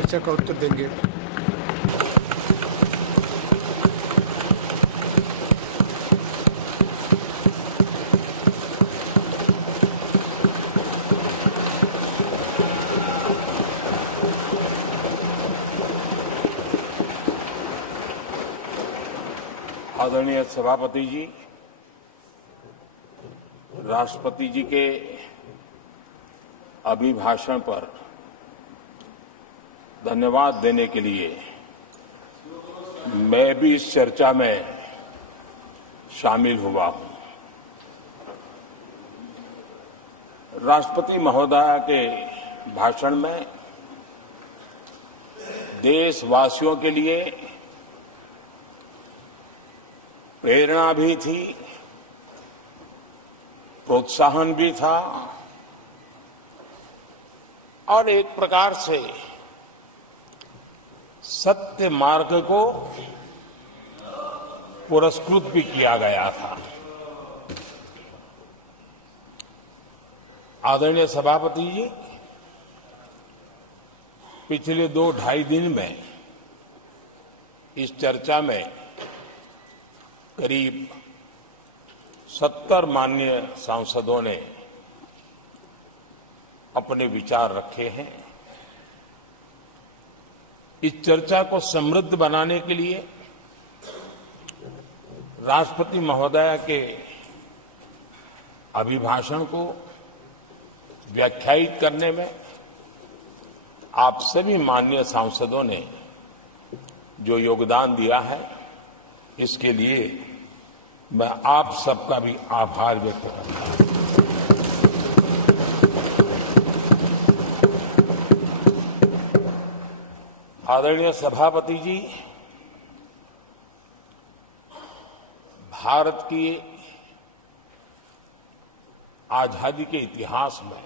चर्चा का उत्तर देंगे। आदरणीय सभापति जी, राष्ट्रपति जी के अभिभाषण पर धन्यवाद देने के लिए मैं भी इस चर्चा में शामिल हुआ हूं। राष्ट्रपति महोदया के भाषण में देशवासियों के लिए प्रेरणा भी थी, प्रोत्साहन भी था और एक प्रकार से सत्य मार्ग को पुरस्कृत भी किया गया था। आदरणीय सभापति जी, पिछले 2-2.5 दिन में इस चर्चा में करीब 70 माननीय सांसदों ने अपने विचार रखे हैं। इस चर्चा को समृद्ध बनाने के लिए राष्ट्रपति महोदया के अभिभाषण को व्याख्यायित करने में आप सभी माननीय सांसदों ने जो योगदान दिया है, इसके लिए मैं आप सबका भी आभार व्यक्त करता हूं। आदरणीय सभापति जी, भारत की आजादी के इतिहास में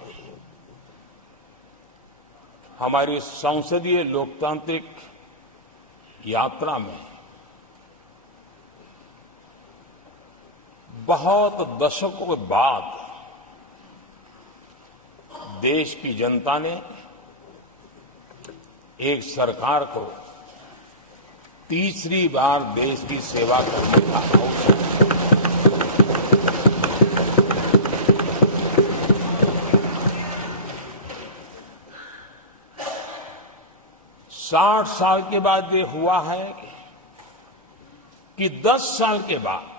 हमारी संसदीय लोकतांत्रिक यात्रा में बहुत दशकों के बाद देश की जनता ने एक सरकार को तीसरी बार देश की सेवा करने का अवसर दिया। 60 साल के बाद ये हुआ है कि 10 साल के बाद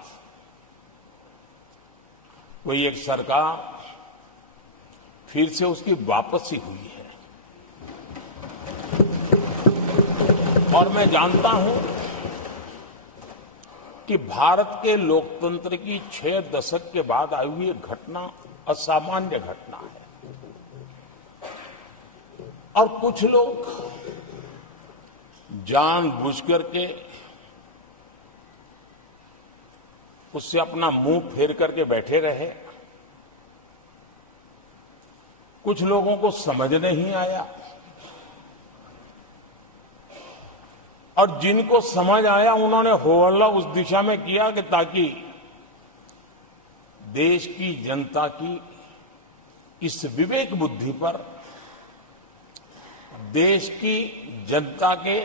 कोई एक सरकार फिर से उसकी वापसी हुई है। और मैं जानता हूं कि भारत के लोकतंत्र की 6 दशक के बाद आई हुई घटना असामान्य घटना है। और कुछ लोग जानबूझकर के उससे अपना मुंह फेर करके बैठे रहे। कुछ लोगों को समझ नहीं आया और जिनको समझ आया उन्होंने हो हल्ला उस दिशा में किया कि ताकि देश की जनता की इस विवेक बुद्धि पर, देश की जनता के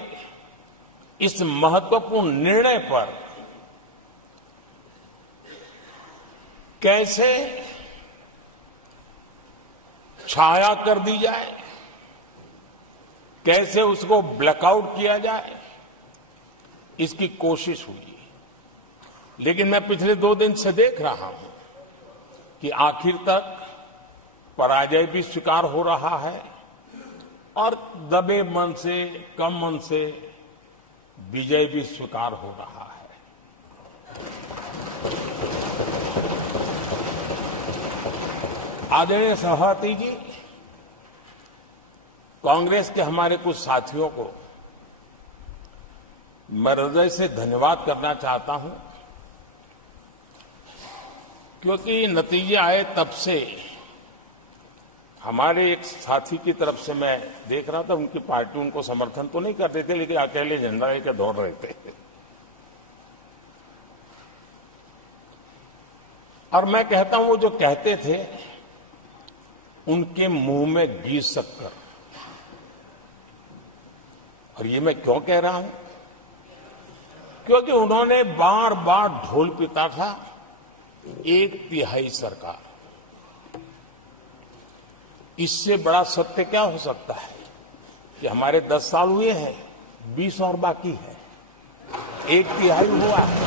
इस महत्वपूर्ण निर्णय पर कैसे छाया कर दी जाए, कैसे उसको ब्लैकआउट किया जाए, इसकी कोशिश हुई। लेकिन मैं पिछले 2 दिन से देख रहा हूं कि आखिर तक पराजय भी स्वीकार हो रहा है और दबे मन से, कम मन से विजय भी स्वीकार हो रहा है। आदरणीय सभापति जी, कांग्रेस के हमारे कुछ साथियों को मैं हृदय से धन्यवाद करना चाहता हूं, क्योंकि नतीजे आए तब से हमारे एक साथी की तरफ से मैं देख रहा था, उनकी पार्टी उनको समर्थन तो नहीं कर रहे थे, लेकिन अकेले झंडा लेकर दौड़ रहे थे। और मैं कहता हूं, वो जो कहते थे उनके मुंह में घी शक्कर, और ये मैं क्यों कह रहा हूं? क्योंकि उन्होंने बार बार ढोल पीटा था 1/3 सरकार। इससे बड़ा सत्य क्या हो सकता है कि हमारे 10 साल हुए हैं, 20 और बाकी है। 1/3 हुआ है,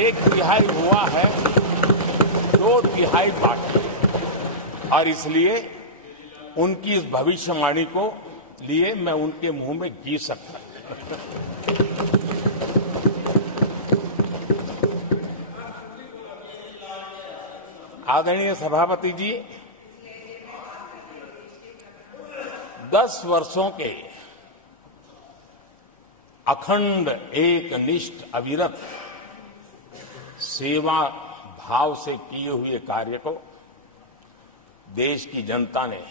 1/3 हुआ है, 2/3 बाकी है। और इसलिए उनकी इस भविष्यवाणी को लिए मैं उनके मुंह में घी सकता। आदरणीय सभापति जी, 10 वर्षों के अखंड एकनिष्ठ अविरत सेवा भाव से किए हुए कार्य को देश की जनता ने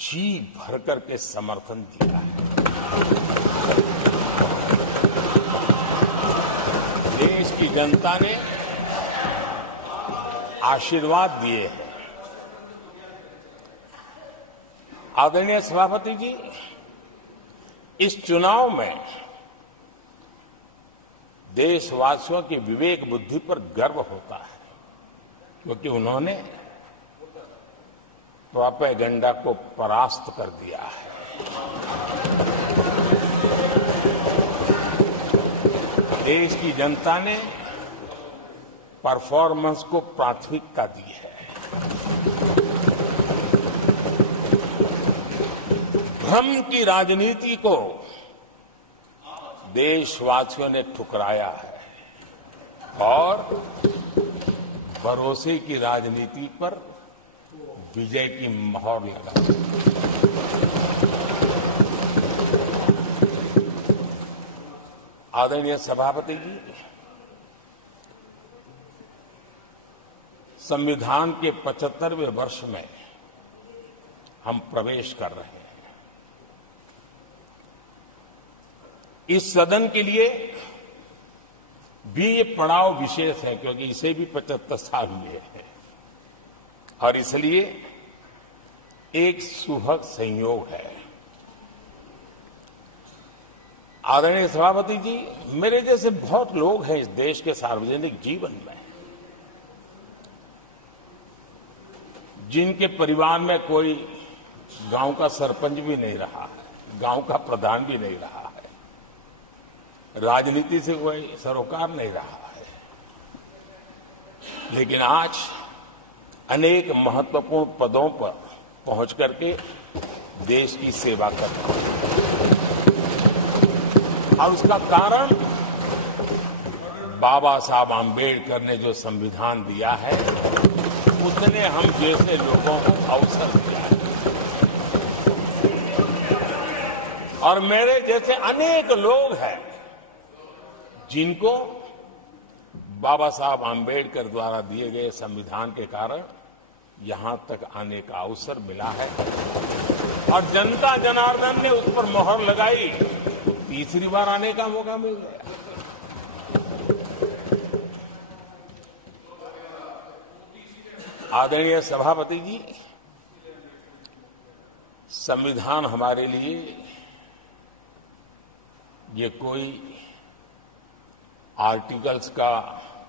जी भर करके समर्थन दिया है। देश की जनता ने आशीर्वाद दिए हैं। आदरणीय सभापति जी, इस चुनाव में देशवासियों की विवेक बुद्धि पर गर्व होता है, क्योंकि उन्होंने प्रोपेगेंडा को परास्त कर दिया है। देश की जनता ने परफॉर्मेंस को प्राथमिकता दी है। भ्रम की राजनीति को देशवासियों ने ठुकराया है और भरोसे की राजनीति पर विजय की मोहर लगा। आदरणीय सभापति जी, संविधान के 75वें वर्ष में हम प्रवेश कर रहे हैं। इस सदन के लिए भी ये पड़ाव विशेष है, क्योंकि इसे भी 75 साल हुए हैं और इसलिए एक सुखद संयोग है। आदरणीय सभापति जी, मेरे जैसे बहुत लोग हैं इस देश के सार्वजनिक जीवन में, जिनके परिवार में कोई गांव का सरपंच भी नहीं रहा है, गांव का प्रधान भी नहीं रहा है, राजनीति से कोई सरोकार नहीं रहा है, लेकिन आज अनेक महत्वपूर्ण पदों पर पहुंच करके देश की सेवा करता हूं। और उसका कारण बाबा साहब आम्बेडकर ने जो संविधान दिया है, उसने हम जैसे लोगों को अवसर दिया है। और मेरे जैसे अनेक लोग हैं जिनको बाबा साहब आम्बेडकर द्वारा दिए गए संविधान के कारण यहां तक आने का अवसर मिला है और जनता जनार्दन ने उस पर मोहर लगाई तो तीसरी बार आने का मौका मिल गया। आदरणीय सभापति जी, संविधान हमारे लिए ये कोई आर्टिकल्स का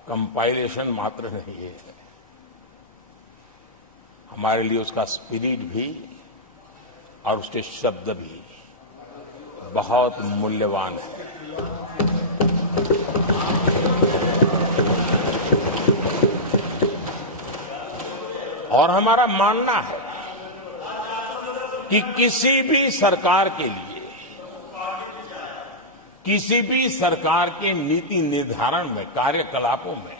कंपाइलेशन मात्र नहीं है, हमारे लिए उसका स्पिरिट भी और उसके शब्द भी बहुत मूल्यवान है। और हमारा मानना है कि किसी भी सरकार के लिए, किसी भी सरकार के नीति निर्धारण में, कार्यकलापों में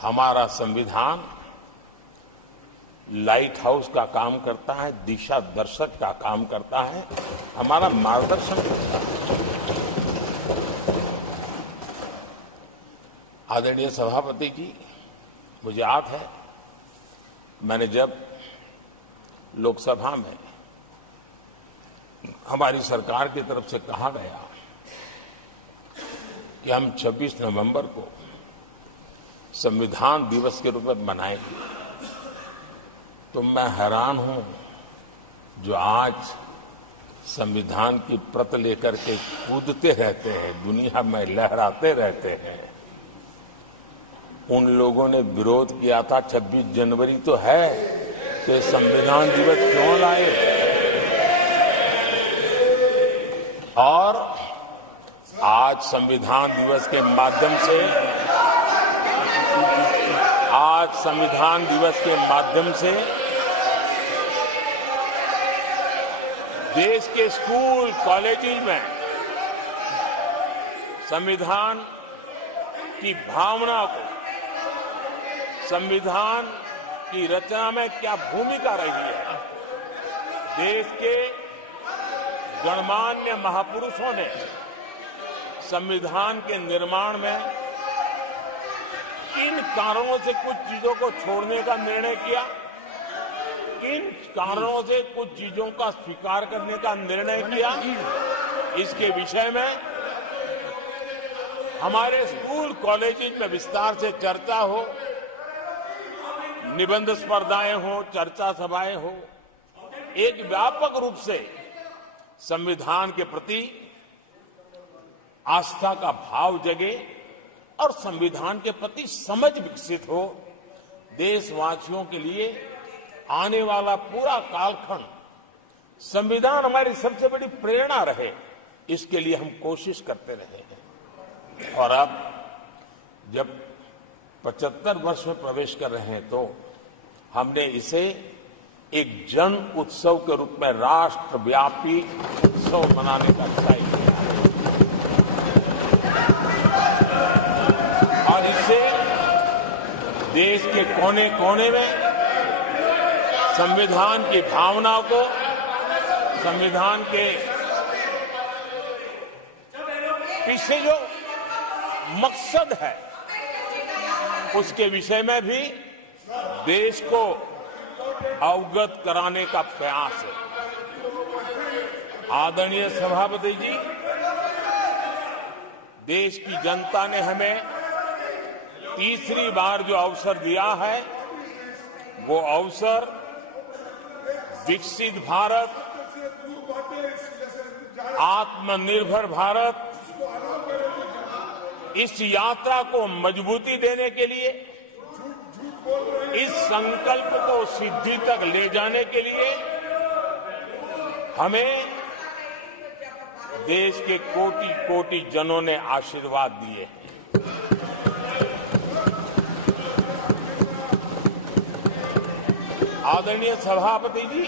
हमारा संविधान लाइट हाउस का काम करता है, दिशा दर्शक का काम करता है, हमारा मार्गदर्शन करता है। आदरणीय सभापति जी, मुझे याद है मैंने जब लोकसभा में हमारी सरकार की तरफ से कहा गया कि हम 26 नवंबर को संविधान दिवस के रूप में मनाएंगे, तो मैं हैरान हूं जो आज संविधान की प्रत लेकर के कूदते रहते हैं, दुनिया में लहराते रहते हैं, उन लोगों ने विरोध किया था 26 जनवरी तो है, तो संविधान दिवस क्यों लाए? और आज संविधान दिवस के माध्यम से देश के स्कूल कॉलेजेस में संविधान की भावना को, संविधान की रचना में क्या भूमिका रही है, देश के गणमान्य महापुरुषों ने संविधान के निर्माण में किन कारणों से कुछ चीजों को छोड़ने का निर्णय किया, किन कारणों से कुछ चीजों का स्वीकार करने का निर्णय किया, इसके विषय में हमारे स्कूल कॉलेजेस में विस्तार से चर्चा हो, निबंध स्पर्धाएं हो, चर्चा सभाएं हो, एक व्यापक रूप से संविधान के प्रति आस्था का भाव जगे और संविधान के प्रति समझ विकसित हो। देशवासियों के लिए आने वाला पूरा कालखंड संविधान हमारी सबसे बड़ी प्रेरणा रहे, इसके लिए हम कोशिश करते रहे हैं। और अब जब 75 वर्ष में प्रवेश कर रहे हैं तो हमने इसे एक जन उत्सव के रूप में राष्ट्रव्यापी उत्सव मनाने का तय किया है और इससे देश के कोने कोने में संविधान की भावना को, संविधान के पीछे जो मकसद है उसके विषय में भी देश को अवगत कराने का प्रयास है। आदरणीय सभापति जी, देश की जनता ने हमें तीसरी बार जो अवसर दिया है वो अवसर विकसित भारत, आत्मनिर्भर भारत, इस यात्रा को मजबूती देने के लिए, इस संकल्प को सिद्धि तक ले जाने के लिए हमें देश के कोटि कोटि जनों ने आशीर्वाद दिए हैं। आदरणीय सभापति जी,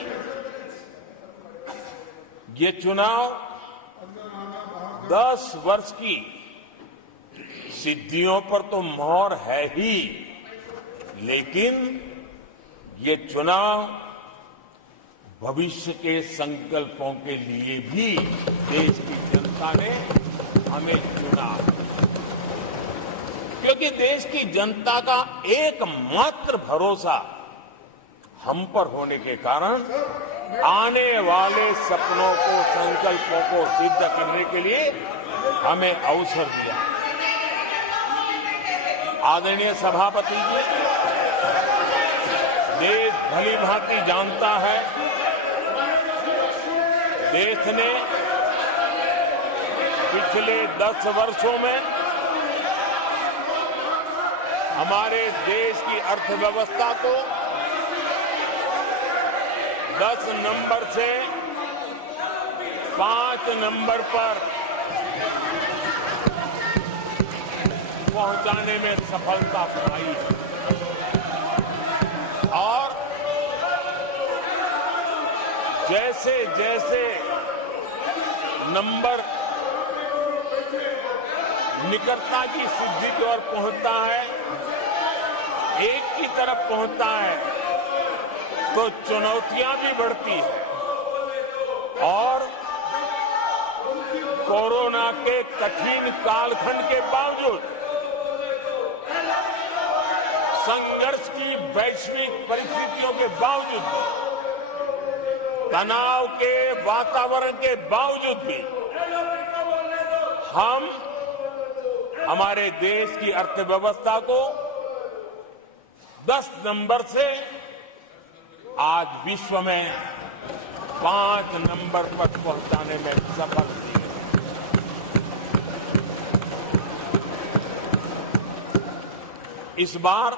ये चुनाव 10 वर्ष की सिद्धियों पर तो मोहर है ही, लेकिन ये चुनाव भविष्य के संकल्पों के लिए भी देश की जनता ने हमें चुना, क्योंकि देश की जनता का एकमात्र भरोसा हम पर होने के कारण आने वाले सपनों को, संकल्पों को सिद्ध करने के लिए हमें अवसर दिया। आदरणीय सभापति जी, देश भली भांति जानता है, देश ने पिछले 10 वर्षों में हमारे देश की अर्थव्यवस्था को 10 नंबर से 5 नंबर पर पहुंचाने में सफलता पाई है और जैसे जैसे नंबर निकटता की सिद्धि की ओर पहुंचता है, एक की तरफ पहुंचता है, तो चुनौतियां भी बढ़ती है और कोरोना के कठिन कालखंड के बावजूद, संघर्ष की वैश्विक परिस्थितियों के बावजूद, तनाव के वातावरण के बावजूद भी हम हमारे देश की अर्थव्यवस्था को 10 नंबर से आज विश्व में 5 नंबर पर पहुंचाने में सफल हुए। इस बार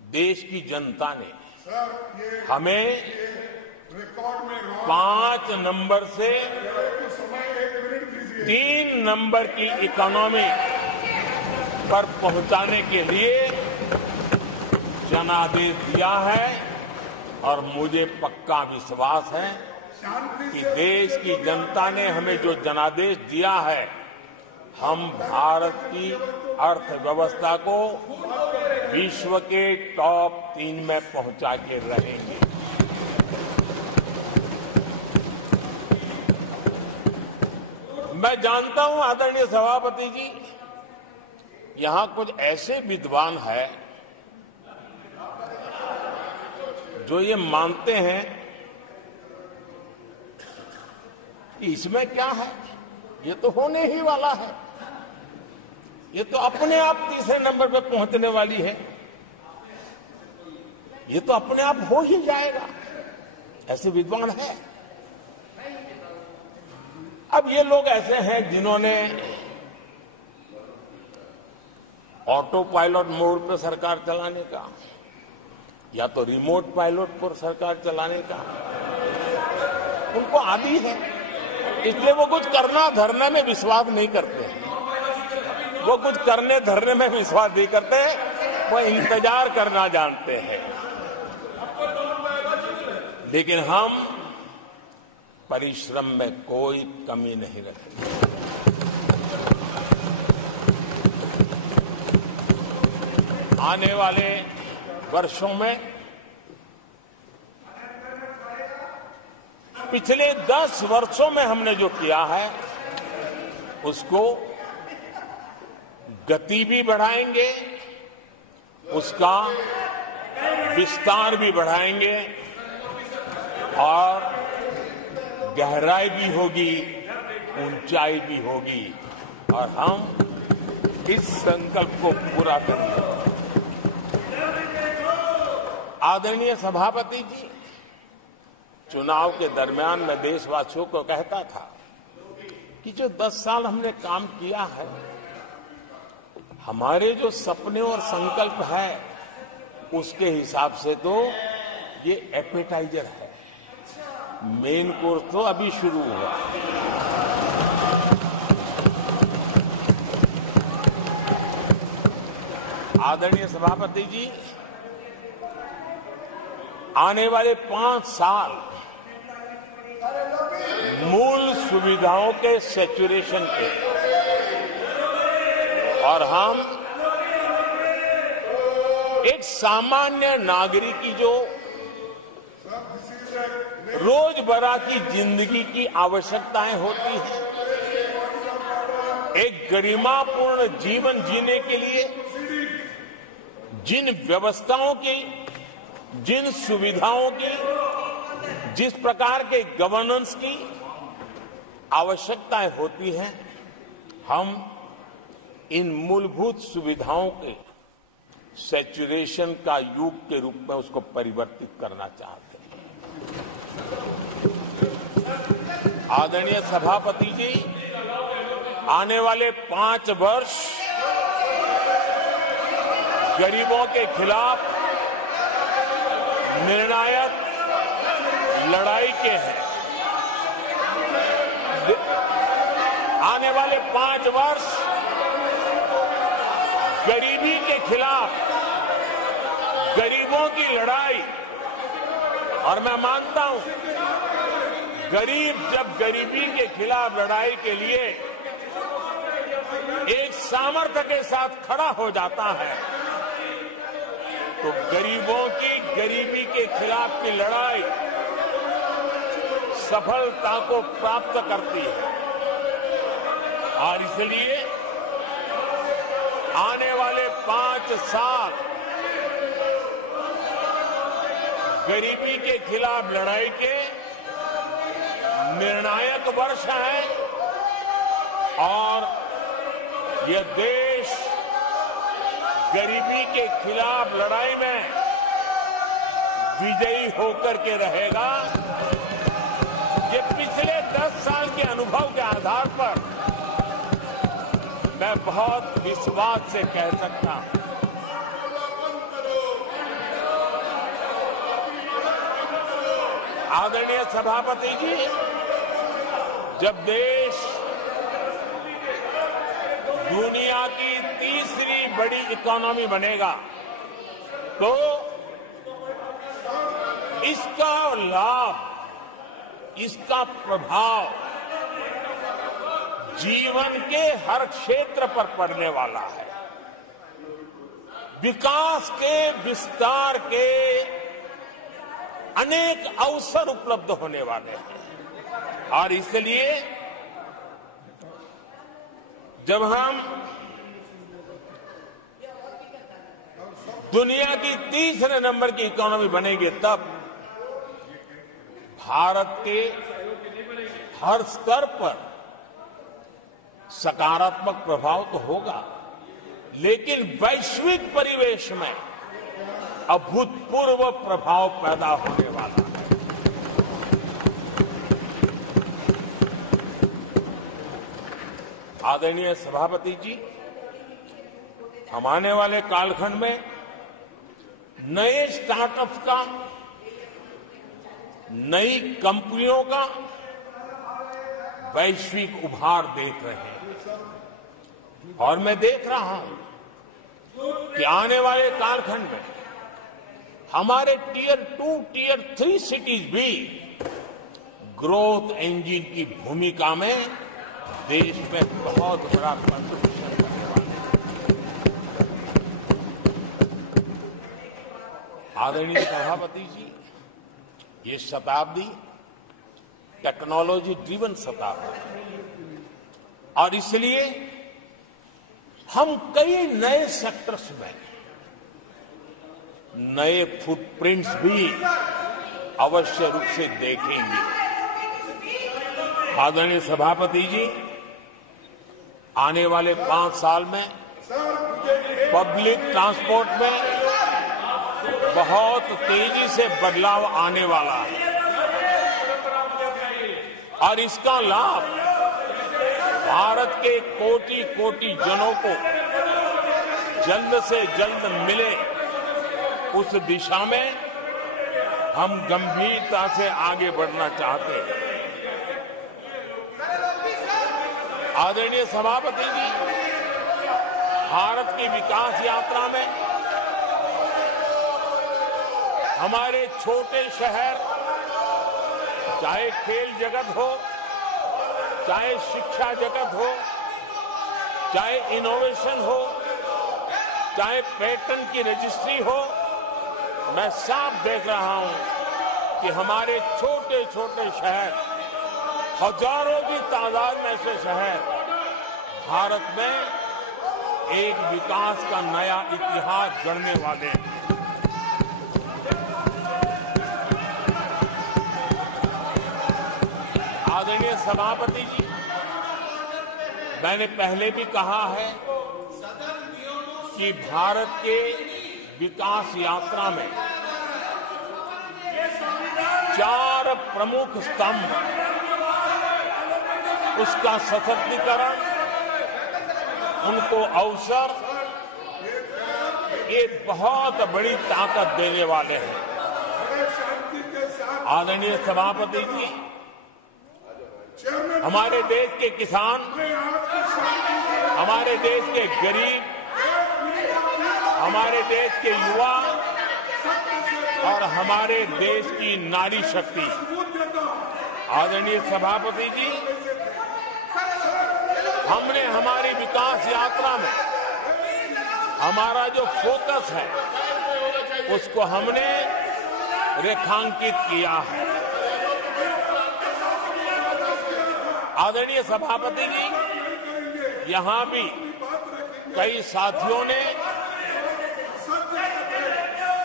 देश की जनता ने हमें 5 नंबर से 3 नंबर की इकोनॉमी पर पहुंचाने के लिए जनादेश दिया है और मुझे पक्का विश्वास है कि देश की जनता ने हमें जो जनादेश दिया है, हम भारत की अर्थव्यवस्था को विश्व के टॉप 3 में पहुंचा के रहेंगे। मैं जानता हूं आदरणीय सभापति जी, यहां कुछ ऐसे विद्वान हैं जो ये मानते हैं कि इसमें क्या है, ये तो होने ही वाला है, ये तो अपने आप तीसरे नंबर पे पहुंचने वाली है, ये तो अपने आप हो ही जाएगा। ऐसे विद्वान हैं। अब ये लोग ऐसे हैं जिन्होंने ऑटो पायलट मोड पर सरकार चलाने का या तो रिमोट पायलट पर सरकार चलाने का उनको आदी है, इसलिए वो कुछ करना धरने में विश्वास नहीं करते हैं। वो कुछ करने धरने में विश्वास नहीं करते, वो इंतजार करना जानते हैं। लेकिन हम परिश्रम में कोई कमी नहीं रखेंगे। आने वाले वर्षों में पिछले 10 वर्षों में हमने जो किया है उसको गति भी बढ़ाएंगे, उसका विस्तार भी बढ़ाएंगे और गहराई भी होगी, ऊंचाई भी होगी और हम इस संकल्प को पूरा करेंगे। आदरणीय सभापति जी, चुनाव के दरमियान मैं देशवासियों को कहता था कि जो 10 साल हमने काम किया है, हमारे जो सपने और संकल्प है उसके हिसाब से तो ये एपेटाइजर है, मेन कोर्स तो अभी शुरू हुआ। आदरणीय सभापति जी, आने वाले 5 साल मूल सुविधाओं के सैचुरेशन के और हम एक सामान्य नागरिक की जो रोजमर्रा की जिंदगी की आवश्यकताएं होती हैं, एक गरिमापूर्ण जीवन जीने के लिए जिन व्यवस्थाओं की, जिन सुविधाओं की, जिस प्रकार के गवर्नेंस की आवश्यकताएं होती हैं, हम इन मूलभूत सुविधाओं के सैचुरेशन का युग के रूप में उसको परिवर्तित करना चाहते हैं। आदरणीय सभापति जी, आने वाले 5 वर्ष गरीबों के खिलाफ निर्णायक लड़ाई के हैं। आने वाले 5 वर्ष गरीबी के खिलाफ, गरीबों की लड़ाई, और मैं मानता हूं गरीब जब गरीबी के खिलाफ लड़ाई के लिए एक सामर्थ्य के साथ खड़ा हो जाता है तो गरीबों की गरीबी के खिलाफ की लड़ाई सफलता को प्राप्त करती है। और इसलिए आने वाले 5 साल गरीबी के खिलाफ लड़ाई के निर्णायक वर्ष है और यह देश गरीबी के खिलाफ लड़ाई में विजयी होकर के रहेगा, ये पिछले 10 साल के अनुभव के आधार पर मैं बहुत विश्वास से कह सकता हूं। आदरणीय सभापति जी, जब देश दुनिया की तीसरी बड़ी इकोनॉमी बनेगा तो इसका लाभ, इसका प्रभाव जीवन के हर क्षेत्र पर पड़ने वाला है। विकास के विस्तार के अनेक अवसर उपलब्ध होने वाले हैं और इसलिए जब हम दुनिया की तीसरे नंबर की इकोनॉमी बनेंगे तब भारत के हर स्तर पर सकारात्मक प्रभाव तो होगा, लेकिन वैश्विक परिवेश में अभूतपूर्व प्रभाव पैदा होने वाला है। आदरणीय सभापति जी, हम आने वाले कालखंड में नए स्टार्टअप्स का, नई कंपनियों का वैश्विक उभार देख रहे हैं और मैं देख रहा हूं कि आने वाले कालखंड में हमारे टियर 2, टियर 3 सिटीज भी ग्रोथ इंजन की भूमिका में देश में बहुत बड़ा कंट्रीब्यूशन करने वाले हैं। आदरणीय सभापति जी, ये शताब्दी टेक्नोलॉजी ड्रिवन शताब्दी है और इसलिए हम कई नए सेक्टर्स में नए फुटप्रिंट्स भी अवश्य रूप से देखेंगे। आदरणीय सभापति जी, आने वाले 5 साल में पब्लिक ट्रांसपोर्ट में बहुत तेजी से बदलाव आने वाला है और इसका लाभ भारत के कोटि-कोटि जनों को जल्द से जल्द मिले, उस दिशा में हम गंभीरता से आगे बढ़ना चाहते हैं। आदरणीय सभापति जी, भारत की विकास यात्रा में हमारे छोटे शहर, चाहे खेल जगत हो, चाहे शिक्षा जगत हो, चाहे इनोवेशन हो, चाहे पेटेंट की रजिस्ट्री हो, मैं साफ देख रहा हूं कि हमारे छोटे छोटे शहर, हजारों की तादाद में से शहर भारत में एक विकास का नया इतिहास गढ़ने वाले हैं। आदरणीय सभापति जी, मैंने पहले भी कहा है कि भारत के विकास यात्रा में 4 प्रमुख स्तंभ, उसका सशक्तिकरण, उनको अवसर, ये बहुत बड़ी ताकत देने वाले हैं। आदरणीय सभापति जी, हमारे देश के किसान, हमारे देश के गरीब, हमारे देश के युवा और हमारे देश की नारी शक्ति, आदरणीय सभापति जी, हमने हमारी विकास यात्रा में हमारा जो फोकस है उसको हमने रेखांकित किया है। आदरणीय सभापति जी, यहां भी कई साथियों ने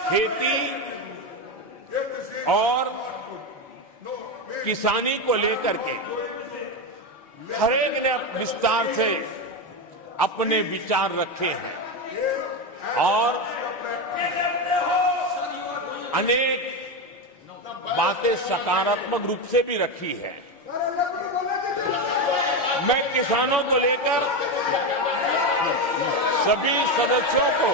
खेती और किसानी को लेकर के हर एक ने विस्तार से अपने विचार रखे हैं और अनेक बातें सकारात्मक रूप से भी रखी है। मैं किसानों को लेकर सभी सदस्यों को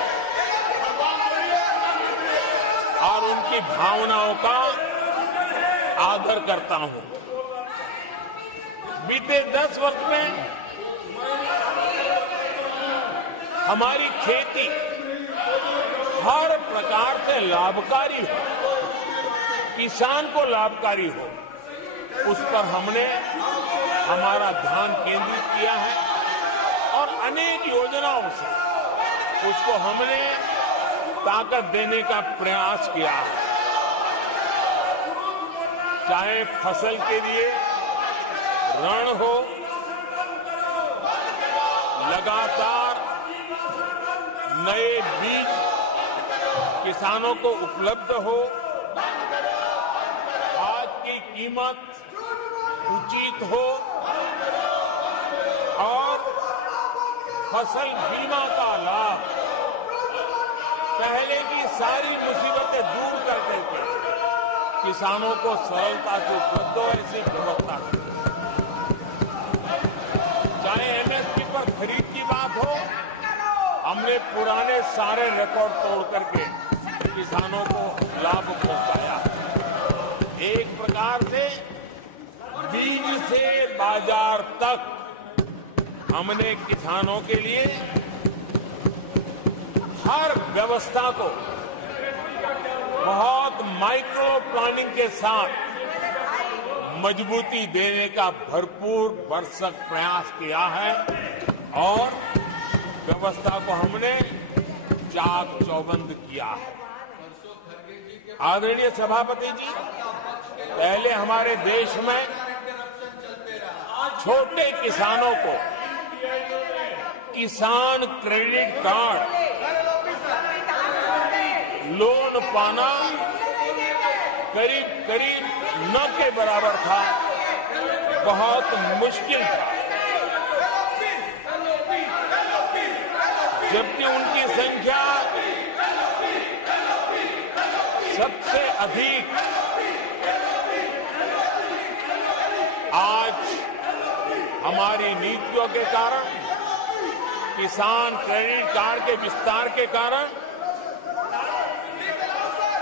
और उनकी भावनाओं का आदर करता हूं। बीते 10 वर्ष में हमारी खेती हर प्रकार से लाभकारी हो, किसान को लाभकारी हो, उस पर हमने हमारा ध्यान केंद्रित किया है और अनेक योजनाओं से उसको हमने ताकत देने का प्रयास किया है। चाहे फसल के लिए ऋण हो, लगातार नए बीज किसानों को उपलब्ध हो, खाद की कीमत उचित हो और फसल बीमा का लाभ पहले की सारी मुसीबतें दूर कर करके किसानों को सरलता से उपलब्ध हो, ऐसी व्यवस्था करें। चाहे एमएसपी पर खरीद की बात हो, हमने पुराने सारे रिकॉर्ड तोड़ करके किसानों को लाभ पहुंचाया। एक प्रकार से बीज से बाजार तक हमने किसानों के लिए हर व्यवस्था को बहुत माइक्रो प्लानिंग के साथ मजबूती देने का भरपूर भरसक प्रयास किया है और व्यवस्था को हमने चाक चौबंद किया है। आदरणीय सभापति जी, पहले हमारे देश में छोटे किसानों को किसान क्रेडिट कार्ड लोन पाना करीब करीब न के बराबर था, बहुत मुश्किल था, जबकि उनकी संख्या सबसे अधिक आज हमारी नीतियों के कारण, किसान क्रेडिट कार्ड के विस्तार के कारण,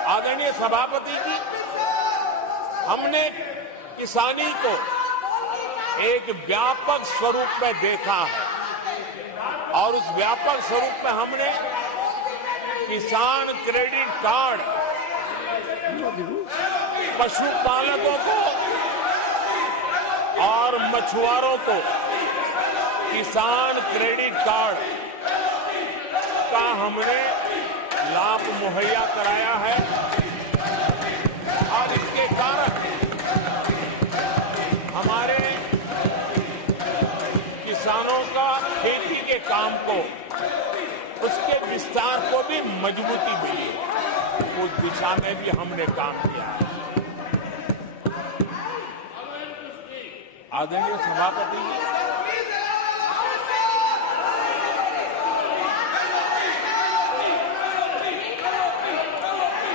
आदरणीय सभापति जी, हमने किसानी को एक व्यापक स्वरूप में देखा है और उस व्यापक स्वरूप में हमने किसान क्रेडिट कार्ड पशुपालकों को और मछुआरों को किसान क्रेडिट कार्ड का हमने लाभ मुहैया कराया है और इसके कारण हमारे किसानों का खेती के काम को, उसके विस्तार को भी मजबूती मिली, उस दिशा में भी हमने काम किया है। आदरणीय सभापति जी,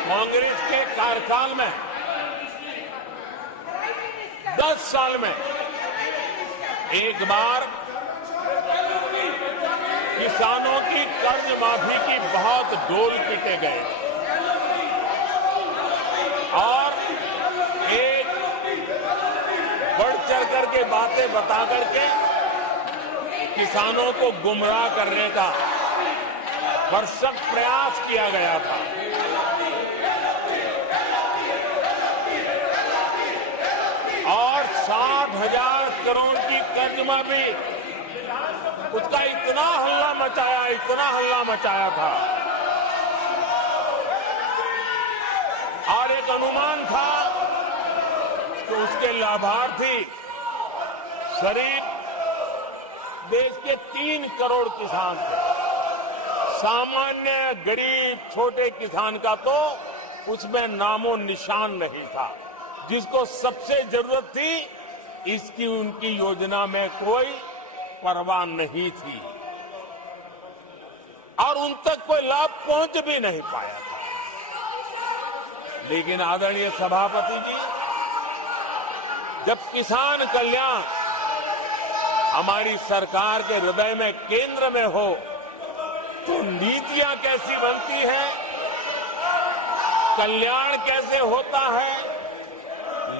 कांग्रेस के कार्यकाल में 10 साल में एक बार किसानों की कर्ज माफी की बहुत डोल पीटे गए और एक बढ़ चढ़ करके बातें बता करके किसानों को गुमराह करने का भरसक प्रयास किया गया था। और 60,000 करोड़ की कर्ज माफी, उसका इतना हल्ला मचाया था और एक अनुमान था कि उसके लाभार्थी करीब देश के 3 करोड़ किसान थे। सामान्य गरीब छोटे किसान का तो उसमें नामो निशान नहीं था। जिसको सबसे जरूरत थी, इसकी उनकी योजना में कोई परवाह नहीं थी और उन तक कोई लाभ पहुंच भी नहीं पाया था। लेकिन आदरणीय सभापति जी, जब किसान कल्याण हमारी सरकार के हृदय में, केंद्र में हो, तो नीतियां कैसी बनती हैं, कल्याण कैसे होता है,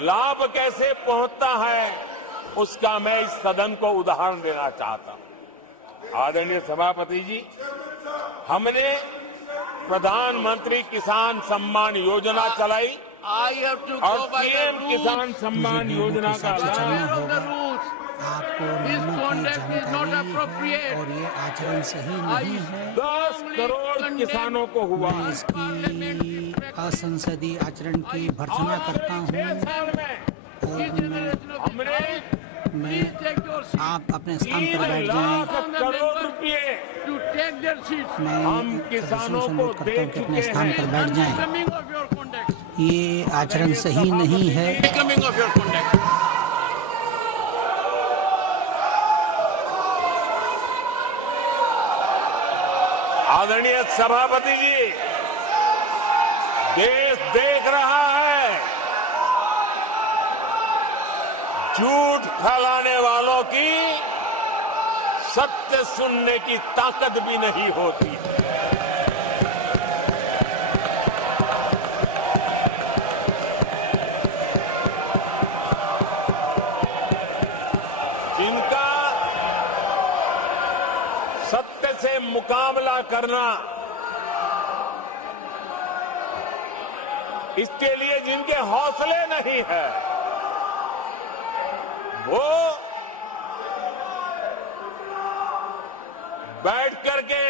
लाभ कैसे पहुंचता है, उसका मैं इस सदन को उदाहरण देना चाहता हूं। आदरणीय सभापति जी, हमने प्रधानमंत्री किसान सम्मान योजना चलाई और पीएम किसान सम्मान योजना का लाभ, आपको नियमों की जानकारी है और ये आचरण सही नहीं है। 10 करोड़ किसानों को हुआ। मैं इसकी असंसदीय आचरण की भर्त्सना करता हूँ और मैं आप अपने स्थान पर बैठ जाएं। करोड़ रुपए मैं किसानों को करता हूँ कि अपने स्थान पर बैठ जाएं। ये आचरण सही नहीं है। आदरणीय सभापति जी, देश देख रहा है, झूठ फैलाने वालों की सत्य सुनने की ताकत भी नहीं होती। जिनका सत्य से मुकाबला करना, इसके लिए जिनके हौसले नहीं है, वो बैठ करके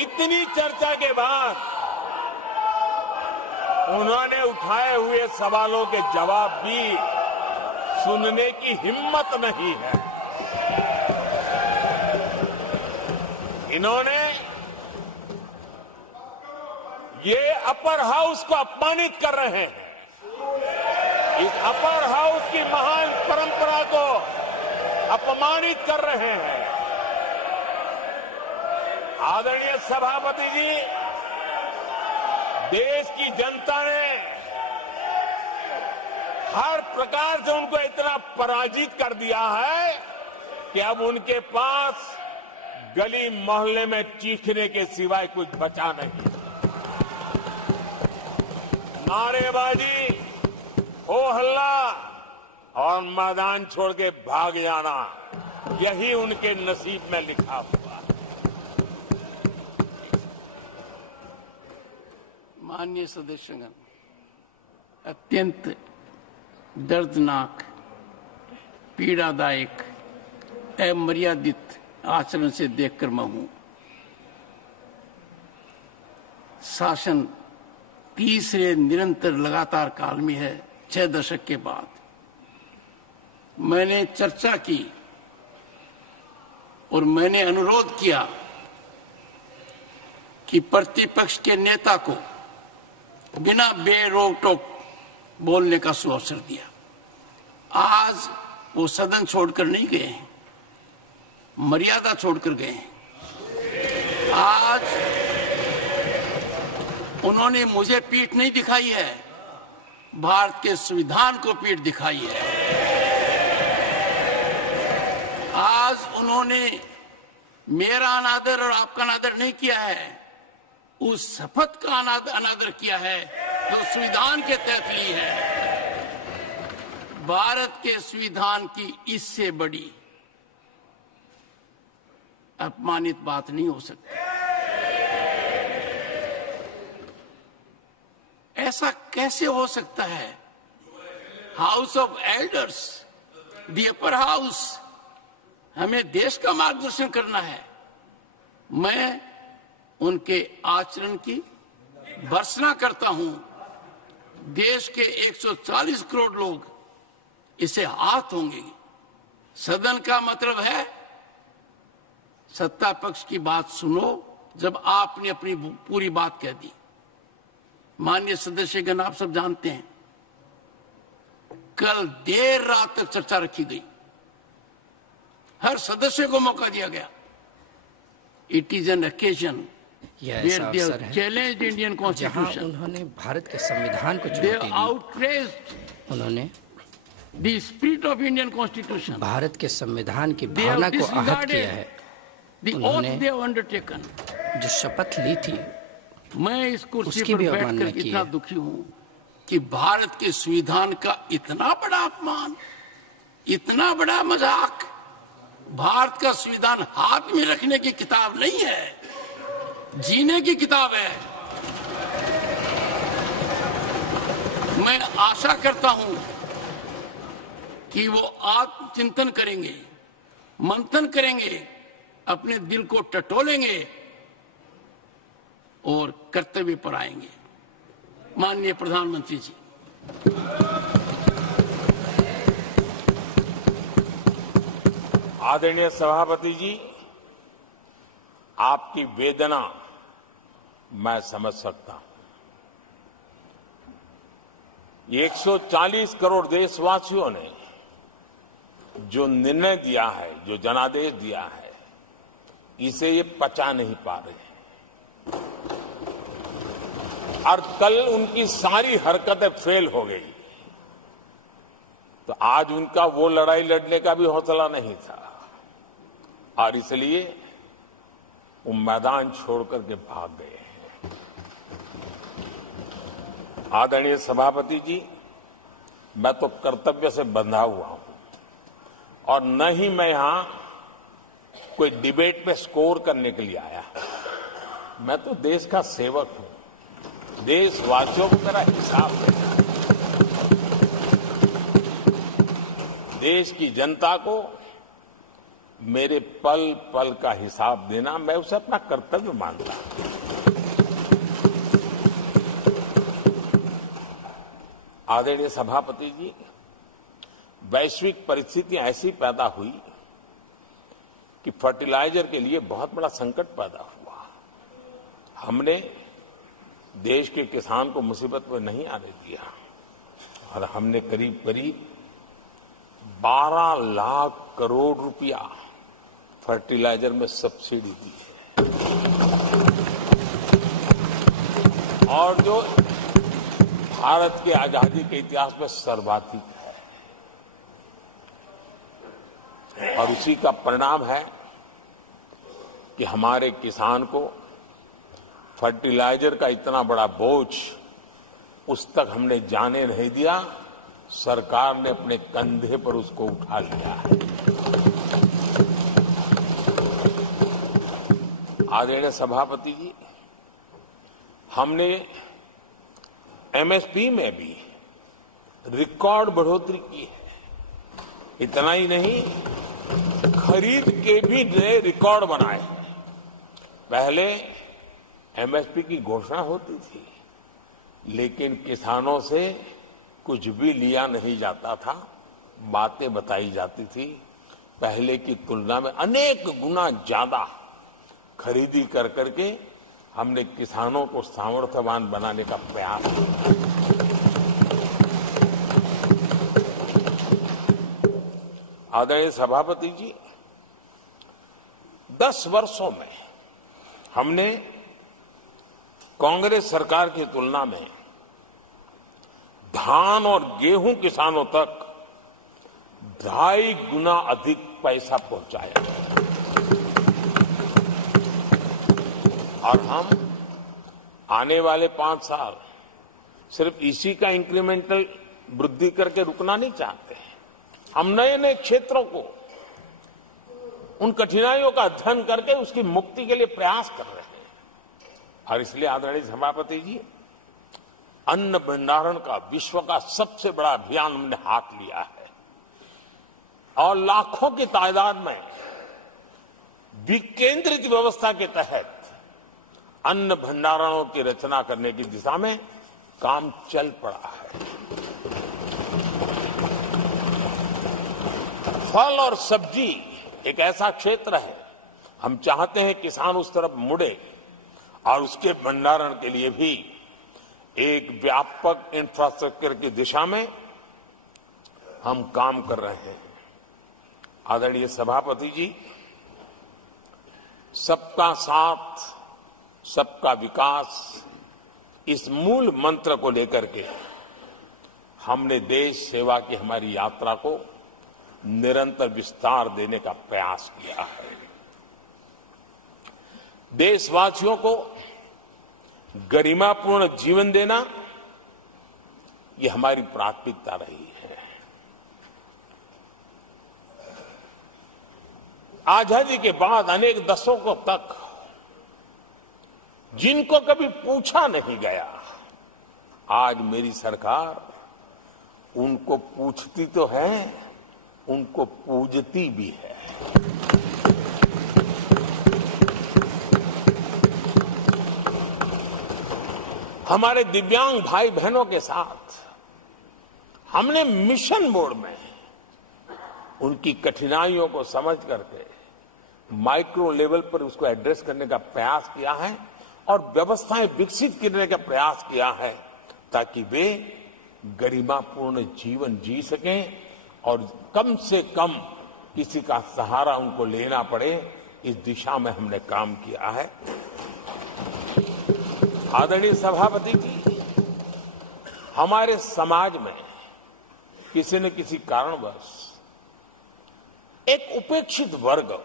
इतनी चर्चा के बाद उन्होंने उठाए हुए सवालों के जवाब भी सुनने की हिम्मत नहीं है। इन्होंने ये अपर हाउस को अपमानित कर रहे हैं। इस अपर हाउस की महान परंपरा को अपमानित कर रहे हैं। आदरणीय सभापति जी, देश की जनता ने हर प्रकार से उनको इतना पराजित कर दिया है कि अब उनके पास गली मोहल्ले में चीखने के सिवाय कुछ बचा नहीं। नारेबाजी, हो हल्ला और मैदान छोड़ के भाग जाना, यही उनके नसीब में लिखा हुआ। माननीय सदस्यगण, अत्यंत दर्दनाक, पीड़ादायक, अमर्यादित आचरण से देखकर मैं हूं। शासन तीसरे निरंतर लगातार काल में है। 6 दशक के बाद मैंने चर्चा की और मैंने अनुरोध किया कि प्रतिपक्ष के नेता को बिना बेरोक टोक बोलने का सुअवसर दिया। आज वो सदन छोड़कर नहीं गए हैं, मर्यादा छोड़कर गए हैं। आज उन्होंने मुझे पीठ नहीं दिखाई है, भारत के संविधान को पीठ दिखाई है। आज उन्होंने मेरा अनादर और आपका अनादर नहीं किया है, उस शपथ का अनादर किया है जो संविधान के तहत ली है। भारत के संविधान की इससे बड़ी अपमानित बात नहीं हो सकती। ऐसा कैसे हो सकता है? House of elders, the upper house, हमें देश का मार्गदर्शन करना है। मैं उनके आचरण की भर्त्सना करता हूं। देश के 140 करोड़ लोग इसे हाथ होंगे। सदन का मतलब है सत्ता पक्ष की बात सुनो जब आपने अपनी पूरी बात कह दी। माननीय सदस्यगण, आप सब जानते हैं कल देर रात तक चर्चा रखी गई, हर सदस्य को मौका दिया गया। इट इज एन ओकेजन यह where ऐसा they अवसर have है challenged Indian जहां Constitution. उन्होंने भारत के संविधान को They चुनौती have दी। outraged उन्होंने the spirit of Indian Constitution. Bharat के संविधान की They have भावना को आहत disregarded किया है। the oath उन्होंने they have undertaken. जो शपथ ली थी मैं इस कुर्सी उसकी पर भी बैठकर अवमानना की इतना है। दुखी हूं कि भारत के संविधान का इतना बड़ा अपमान, इतना बड़ा मजाक। भारत का संविधान हाथ में रखने की किताब नहीं है, जीने की किताब है। मैं आशा करता हूं कि वो आत्मचिंतन करेंगे, मंथन करेंगे, अपने दिल को टटोलेंगे और कर्तव्य पर आएंगे। माननीय प्रधानमंत्री जी, आदरणीय सभापति जी, आपकी वेदना मैं समझ सकता हूं। ये 140 करोड़ देशवासियों ने जो निर्णय दिया है, जो जनादेश दिया है, इसे ये पचा नहीं पा रहे हैं और कल उनकी सारी हरकतें फेल हो गई, तो आज उनका वो लड़ाई लड़ने का भी हौसला नहीं था और इसलिए वो मैदान छोड़ करके भाग गए हैं। आदरणीय सभापति जी, मैं तो कर्तव्य से बंधा हुआ हूं और न ही मैं यहां कोई डिबेट पे स्कोर करने के लिए आया। मैं तो देश का सेवक हूं, देशवासियों को मेरा हिसाब देना है, देश की जनता को मेरे पल पल का हिसाब देना, मैं उसे अपना कर्तव्य मानता हूं। आदरणीय सभापति जी, वैश्विक परिस्थितियां ऐसी पैदा हुई कि फर्टिलाइजर के लिए बहुत बड़ा संकट पैदा हुआ। हमने देश के किसान को मुसीबत में नहीं आने दिया और हमने करीब करीब 12 लाख करोड़ रुपया फर्टिलाइजर में सब्सिडी दी है और जो भारत के आजादी के इतिहास में सर्वाधिक है और उसी का परिणाम है कि हमारे किसान को फर्टिलाइजर का इतना बड़ा बोझ उस तक हमने जाने नहीं दिया। सरकार ने अपने कंधे पर उसको उठा लिया है। आदरणीय सभापति जी, हमने एमएसपी में भी रिकॉर्ड बढ़ोतरी की है। इतना ही नहीं, खरीद के भी नए रिकॉर्ड बनाए हैं। पहले एमएसपी की घोषणा होती थी लेकिन किसानों से कुछ भी लिया नहीं जाता था, बातें बताई जाती थी। पहले की तुलना में अनेक गुना ज्यादा खरीदी कर करके हमने किसानों को सामर्थ्यवान बनाने का प्रयास किया। आदरणीय सभापति जी, 10 वर्षों में हमने कांग्रेस सरकार की तुलना में धान और गेहूं किसानों तक 2.5 गुना अधिक पैसा पहुंचाया और हम आने वाले 5 साल सिर्फ इसी का इंक्रीमेंटल वृद्धि करके रुकना नहीं चाहते हैं। हम नए नए क्षेत्रों को, उन कठिनाइयों का अध्ययन करके उसकी मुक्ति के लिए प्रयास कर रहे हैं और इसलिए आदरणीय सभापति जी, अन्न भंडारण का विश्व का सबसे बड़ा अभियान हमने हाथ लिया है और लाखों की तादाद में विकेंद्रित व्यवस्था के तहत अन्न भंडारणों की रचना करने की दिशा में काम चल पड़ा है। फल और सब्जी एक ऐसा क्षेत्र है, हम चाहते हैं किसान उस तरफ मुड़े और उसके भंडारण के लिए भी एक व्यापक इंफ्रास्ट्रक्चर की दिशा में हम काम कर रहे हैं। आदरणीय सभापति जी, सबका साथ सबका विकास इस मूल मंत्र को लेकर के हमने देश सेवा की हमारी यात्रा को निरंतर विस्तार देने का प्रयास किया है। देशवासियों को गरिमापूर्ण जीवन देना ये हमारी प्राथमिकता रही है। आजादी के बाद अनेक दशकों तक जिनको कभी पूछा नहीं गया, आज मेरी सरकार उनको पूछती तो है, उनको पूजती भी है। हमारे दिव्यांग भाई बहनों के साथ हमने मिशन मोड में उनकी कठिनाइयों को समझ करके माइक्रो लेवल पर उसको एड्रेस करने का प्रयास किया है और व्यवस्थाएं विकसित करने का प्रयास किया है ताकि वे गरिमापूर्ण जीवन जी सकें और कम से कम किसी का सहारा उनको लेना पड़े, इस दिशा में हमने काम किया है। आदरणीय सभापति जी, हमारे समाज में किसी न किसी कारणवश एक उपेक्षित वर्ग,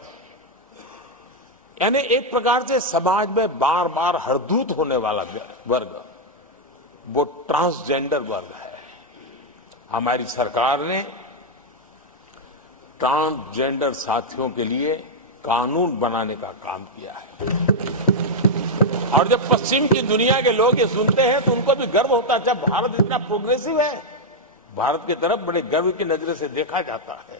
यानी एक प्रकार से समाज में बार बार हरदूत होने वाला वर्ग, वो ट्रांसजेंडर वर्ग है। हमारी सरकार ने ट्रांसजेंडर साथियों के लिए कानून बनाने का काम किया है और जब पश्चिम की दुनिया के लोग ये सुनते हैं तो उनको भी गर्व होता है। जब भारत इतना प्रोग्रेसिव है, भारत की तरफ बड़े गर्व की नजर से देखा जाता है।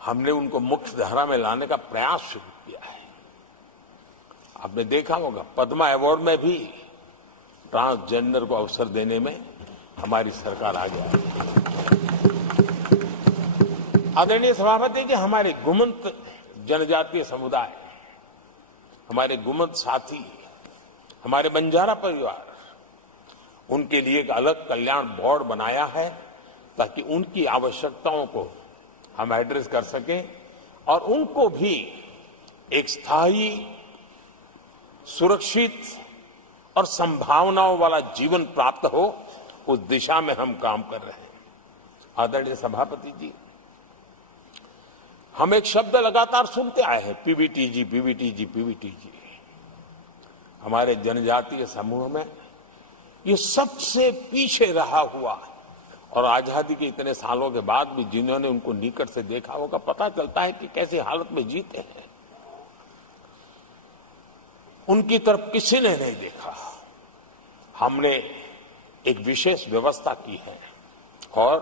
हमने उनको मुख्य धारा में लाने का प्रयास शुरू किया है। आपने देखा होगा पद्मा अवार्ड में भी ट्रांसजेंडर को अवसर देने में हमारी सरकार आगे आई है। आदरणीय सभापति जी, हमारे गुमंत जनजातीय समुदाय, हमारे गुमंत साथी, हमारे बंजारा परिवार, उनके लिए एक अलग कल्याण बोर्ड बनाया है ताकि उनकी आवश्यकताओं को हम एड्रेस कर सकें और उनको भी एक स्थायी, सुरक्षित और संभावनाओं वाला जीवन प्राप्त हो, उस दिशा में हम काम कर रहे हैं। आदरणीय सभापति जी, हम एक शब्द लगातार सुनते आए हैं, पीवीटीजी, पीवीटीजी, पीवीटीजी। हमारे जनजातीय समूह में ये सबसे पीछे रहा हुआ और आजादी के इतने सालों के बाद भी जिन्होंने उनको निकट से देखा होगा, पता चलता है कि कैसी हालत में जीते हैं। उनकी तरफ किसी ने नहीं देखा। हमने एक विशेष व्यवस्था की है और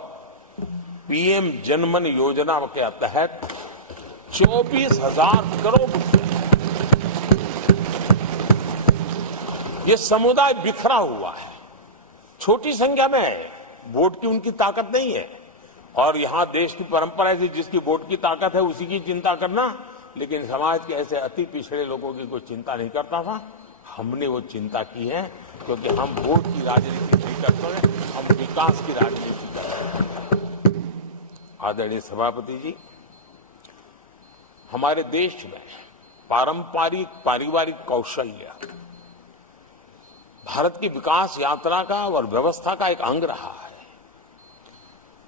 पीएम जनमन योजना के तहत 24,000 करोड़ रुपए, ये समुदाय बिखरा हुआ है, छोटी संख्या में है, वोट की उनकी ताकत नहीं है और यहां देश की परंपरा है जिसकी वोट की ताकत है उसी की चिंता करना, लेकिन समाज के ऐसे अति पिछड़े लोगों की कोई चिंता नहीं करता था। हमने वो चिंता की है क्योंकि हम वोट की राजनीति नहीं करते हैं, हम विकास की राजनीति करते हैं। आदरणीय सभापति जी, हमारे देश में पारंपरिक पारिवारिक कौशल्य भारत की विकास यात्रा का और व्यवस्था का एक अंग रहा है।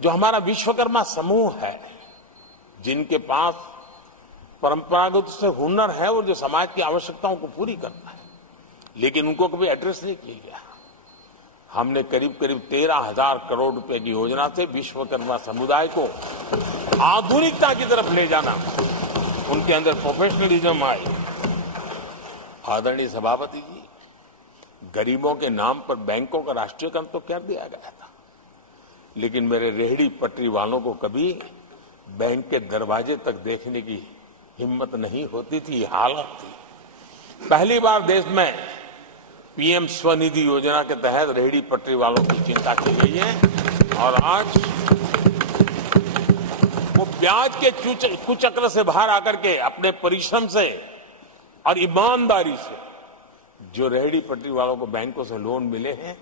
जो हमारा विश्वकर्मा समूह है, जिनके पास परंपरागत से हुनर है और जो समाज की आवश्यकताओं को पूरी करता है, लेकिन उनको कभी एड्रेस नहीं किया गया। हमने करीब करीब 13,000 करोड़ रुपए की योजना से विश्वकर्मा समुदाय को आधुनिकता की तरफ ले जाना, उनके अंदर प्रोफेशनलिज्म आई। आदरणीय सभापति जी, गरीबों के नाम पर बैंकों का राष्ट्रीयकरण तो कर दिया गया था, लेकिन मेरे रेहड़ी पटरी वालों को कभी बैंक के दरवाजे तक देखने की हिम्मत नहीं होती थी, हालत थी। पहली बार देश में पीएम स्वनिधि योजना के तहत रेहड़ी पटरी वालों की चिंता की गई है और आज वो ब्याज के कुचक्र से बाहर आकर के अपने परिश्रम से और ईमानदारी से जो रेहड़ी पटरी वालों को बैंकों से लोन मिले हैं,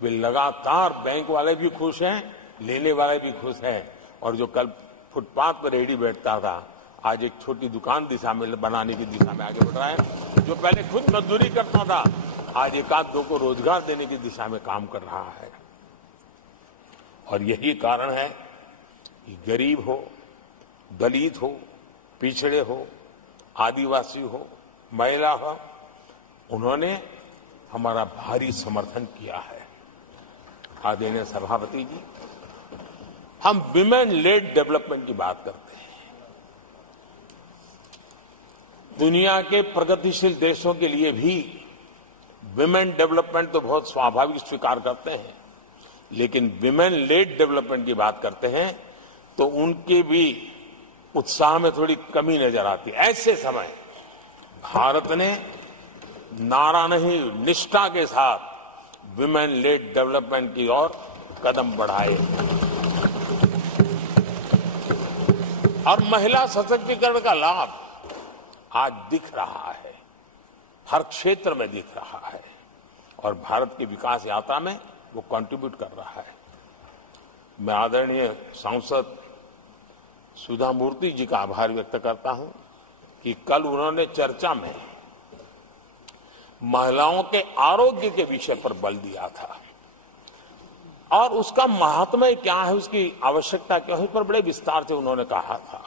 वे लगातार, बैंक वाले भी खुश हैं, लेने वाले भी खुश हैं और जो कल फुटपाथ पर रेहड़ी बैठता था आज एक छोटी दुकान दिशा में बनाने की दिशा में आगे बढ़ रहा है। जो पहले खुद मजदूरी करता था, आज एक आध दो को रोजगार देने की दिशा में काम कर रहा है। और यही कारण है कि गरीब हो, दलित हो, पिछड़े हो, आदिवासी हो, महिला हो, उन्होंने हमारा भारी समर्थन किया है। आदरणीय सभापति जी, हम विमेन लेड डेवलपमेंट की बात करते हैं। दुनिया के प्रगतिशील देशों के लिए भी विमेन डेवलपमेंट तो बहुत स्वाभाविक स्वीकार करते हैं, लेकिन विमेन लेड डेवलपमेंट की बात करते हैं तो उनके भी उत्साह में थोड़ी कमी नजर आती है। ऐसे समय भारत ने नारा नहीं, निष्ठा के साथ विमेन लेड डेवलपमेंट की ओर कदम बढ़ाए और महिला सशक्तिकरण का लाभ आज दिख रहा है, हर क्षेत्र में दिख रहा है और भारत की विकास यात्रा में वो कंट्रीब्यूट कर रहा है। मैं आदरणीय सांसद सुधा मूर्ति जी का आभार व्यक्त करता हूं कि कल उन्होंने चर्चा में महिलाओं के आरोग्य के विषय पर बल दिया था और उसका महात्म्य क्या है, उसकी आवश्यकता क्या है, उस पर बड़े विस्तार से उन्होंने कहा था।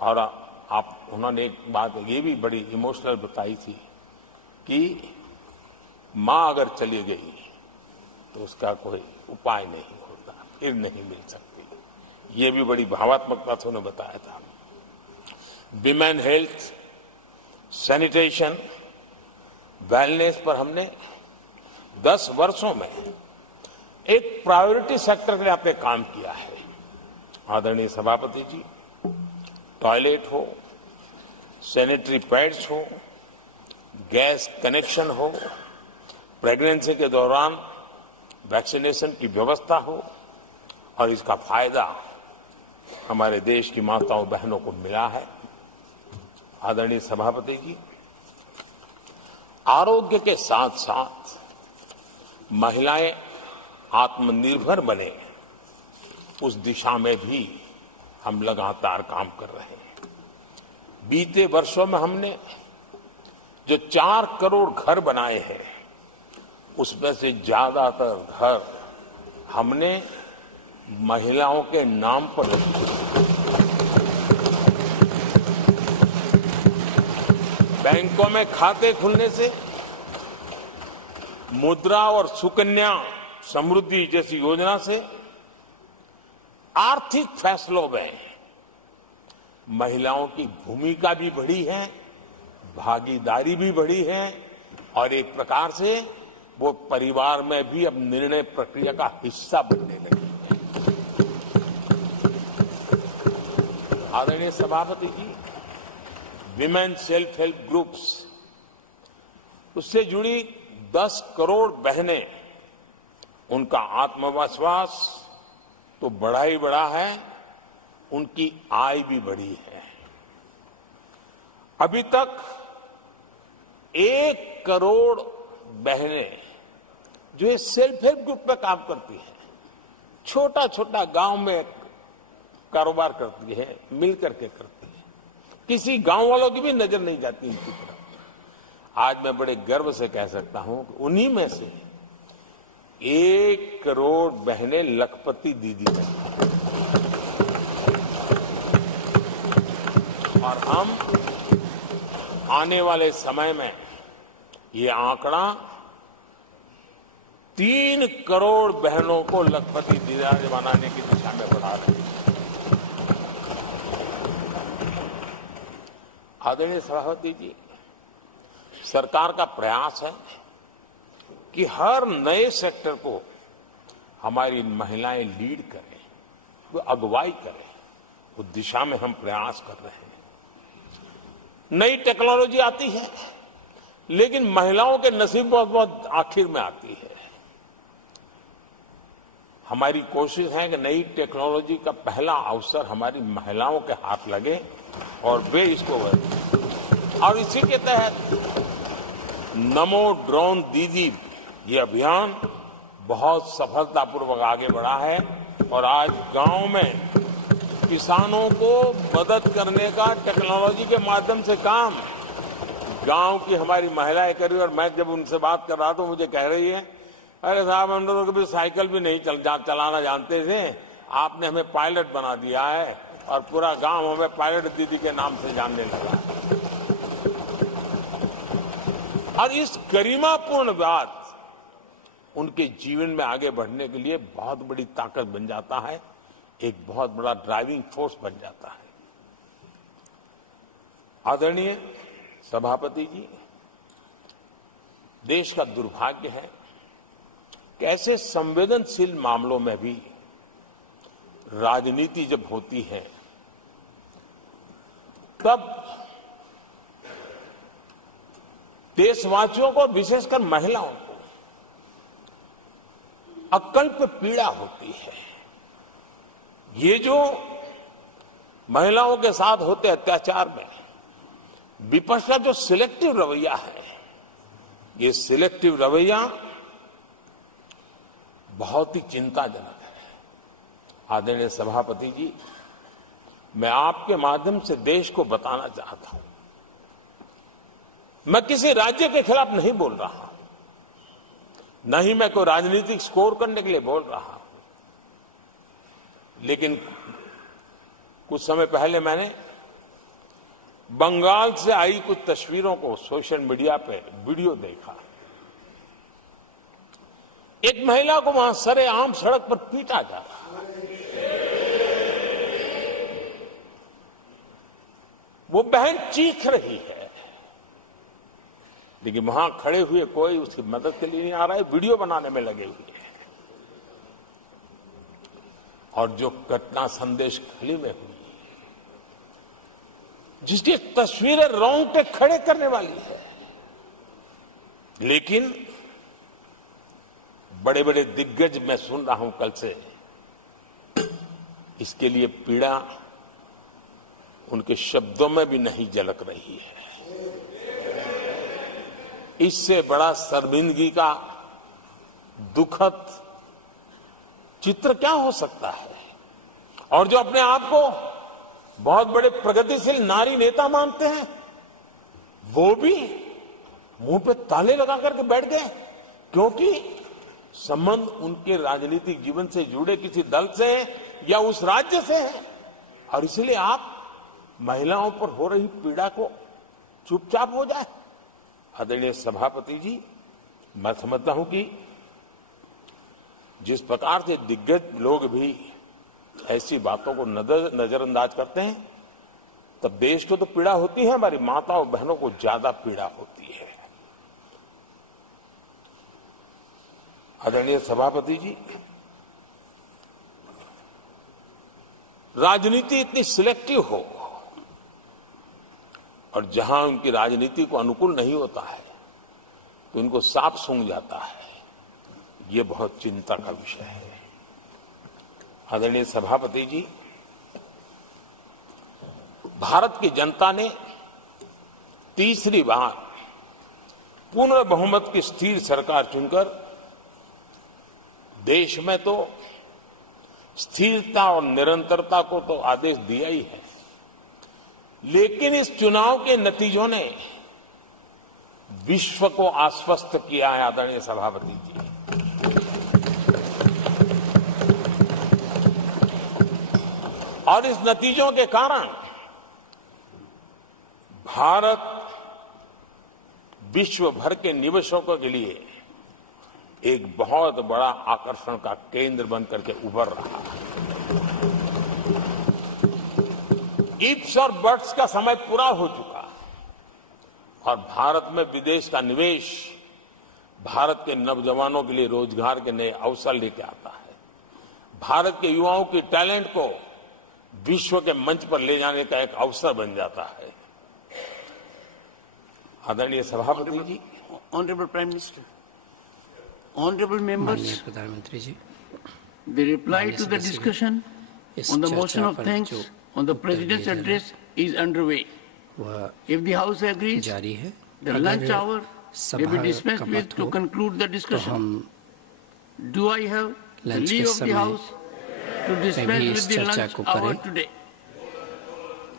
और उन्होंने एक बात ये भी बड़ी इमोशनल बताई थी कि मां अगर चली गई तो उसका कोई उपाय नहीं होता, फिर नहीं मिल सकती। ये भी बड़ी भावात्मक बात उन्होंने बताया था। विमेन हेल्थ, सैनिटेशन, वेलनेस पर हमने 10 वर्षों में एक प्रायोरिटी सेक्टर के लिए आपने काम किया है। आदरणीय सभापति जी, टॉयलेट हो, सैनिटरी पैड्स हो, गैस कनेक्शन हो, प्रेगनेंसी के दौरान वैक्सीनेशन की व्यवस्था हो और इसका फायदा हमारे देश की माताओं बहनों को मिला है। आदरणीय सभापति जी, आरोग्य के साथ साथ महिलाएं आत्मनिर्भर बने, उस दिशा में भी हम लगातार काम कर रहे हैं। बीते वर्षों में हमने जो 4 करोड़ घर बनाए हैं, उसमें से ज्यादातर घर हमने महिलाओं के नाम पर रखे। बैंकों में खाते खुलने से, मुद्रा और सुकन्या समृद्धि जैसी योजना से आर्थिक फैसलों में महिलाओं की भूमिका भी बढ़ी है, भागीदारी भी बढ़ी है और एक प्रकार से वो परिवार में भी अब निर्णय प्रक्रिया का हिस्सा बनने लगी है। आदरणीय सभापति जी, विमेन सेल्फ हेल्प ग्रुप्स, उससे जुड़ी 10 करोड़ बहनें, उनका आत्मविश्वास तो बढ़ा ही बढ़ा है, उनकी आय भी बढ़ी है। अभी तक 1 करोड़ बहनें जो ये सेल्फ हेल्प ग्रुप में काम करती हैं, छोटा छोटा गांव में कारोबार करती है, मिल करके करती है, किसी गांव वालों की भी नजर नहीं जाती इनकी तरफ। आज मैं बड़े गर्व से कह सकता हूं कि उन्हीं में से 1 करोड़ बहनें लखपति दीदी बनी और हम आने वाले समय में ये आंकड़ा 3 करोड़ बहनों को लखपति दीदी बनाने की दिशा में बढ़ा रहे हैं। आदरणीय सभापति जी, सरकार का प्रयास है कि हर नए सेक्टर को हमारी महिलाएं लीड करें, वो अगुवाई करें, उस दिशा में हम प्रयास कर रहे हैं। नई टेक्नोलॉजी आती है, लेकिन महिलाओं के नसीब बहुत बहुत आखिर में आती है। हमारी कोशिश है कि नई टेक्नोलॉजी का पहला अवसर हमारी महिलाओं के हाथ लगे और वे इसको और इसी के तहत नमो ड्रोन दीदी ये अभियान बहुत सफलतापूर्वक आगे बढ़ा है और आज गांव में किसानों को मदद करने का टेक्नोलॉजी के माध्यम से काम गांव की हमारी महिलाएं कर रही है। और मैं जब उनसे बात कर रहा था मुझे कह रही है, अरे साहब हम लोग कभी साइकिल भी नहीं चलाना जानते थे, आपने हमें पायलट बना दिया है और पूरा गांव हमें पायलट दीदी के नाम से जानने लगा। और इस गरिमापूर्ण बात उनके जीवन में आगे बढ़ने के लिए बहुत बड़ी ताकत बन जाता है, एक बहुत बड़ा ड्राइविंग फोर्स बन जाता है। आदरणीय सभापति जी, देश का दुर्भाग्य है कि ऐसे संवेदनशील मामलों में भी राजनीति जब होती है तब देशवासियों को, विशेषकर महिलाओं को अकल्प पीड़ा होती है। ये जो महिलाओं के साथ होते अत्याचार में विपक्ष का जो सिलेक्टिव रवैया है, ये सिलेक्टिव रवैया बहुत ही चिंताजनक है। आदरणीय सभापति जी, मैं आपके माध्यम से देश को बताना चाहता हूं, मैं किसी राज्य के खिलाफ नहीं बोल रहा हूं, न ही मैं कोई राजनीतिक स्कोर करने के लिए बोल रहा हूं, लेकिन कुछ समय पहले मैंने बंगाल से आई कुछ तस्वीरों को सोशल मीडिया पे वीडियो देखा। एक महिला को वहां सरेआम सड़क पर पीटा जा रहा है। वो बहन चीख रही है, लेकिन वहां खड़े हुए कोई उसकी मदद के लिए नहीं आ रहा है, वीडियो बनाने में लगे हुए हैं। और जो घटना संदेश खली में हुई, जिसकी तस्वीरें रोंगटे खड़े करने वाली है, लेकिन बड़े बड़े दिग्गज मैं सुन रहा हूं कल से, इसके लिए पीड़ा उनके शब्दों में भी नहीं झलक रही है। इससे बड़ा शर्मिंदगी का दुखद चित्र क्या हो सकता है। और जो अपने आप को बहुत बड़े प्रगतिशील नारी नेता मानते हैं, वो भी मुंह पे ताले लगा करके बैठ गए, क्योंकि संबंध उनके राजनीतिक जीवन से जुड़े किसी दल से या उस राज्य से है। और इसलिए आप महिलाओं पर हो रही पीड़ा को चुपचाप हो जाए। आदरणीय सभापति जी, मैं समझता हूं कि जिस प्रकार से दिग्गज लोग भी ऐसी बातों को नजरअंदाज करते हैं, तब देश को तो पीड़ा होती है, हमारी माताओं बहनों को ज्यादा पीड़ा होती है। आदरणीय सभापति जी, राजनीति इतनी सिलेक्टिव हो और जहां उनकी राजनीति को अनुकूल नहीं होता है तो उनको सांप सूंघ जाता है, ये बहुत चिंता का विषय है। आदरणीय सभापति जी, भारत की जनता ने तीसरी बार पूर्ण बहुमत की स्थिर सरकार चुनकर देश में तो स्थिरता और निरंतरता को तो आदेश दिया ही है, लेकिन इस चुनाव के नतीजों ने विश्व को आश्वस्त किया है। आदरणीय सभापति जी, और इस नतीजों के कारण भारत विश्व भर के निवेशकों के लिए एक बहुत बड़ा आकर्षण का केंद्र बनकर के उभर रहा है। इफ्स और बट्स का समय पूरा हो चुका है और भारत में विदेश का निवेश भारत के नौजवानों के लिए रोजगार के नए अवसर लेके आता है। भारत के युवाओं की टैलेंट को विश्व के मंच पर ले जाने का एक अवसर बन जाता है। आदरणीय सभापति जी, honourable prime minister, honourable members, प्रधानमंत्री जी, the reply to the discussion on the motion of thanks on the president's address is underway. If the House agrees, the lunch hour may be dispensed with to conclude the discussion. Do I have the leave of the House to dispense with the lunch hour today?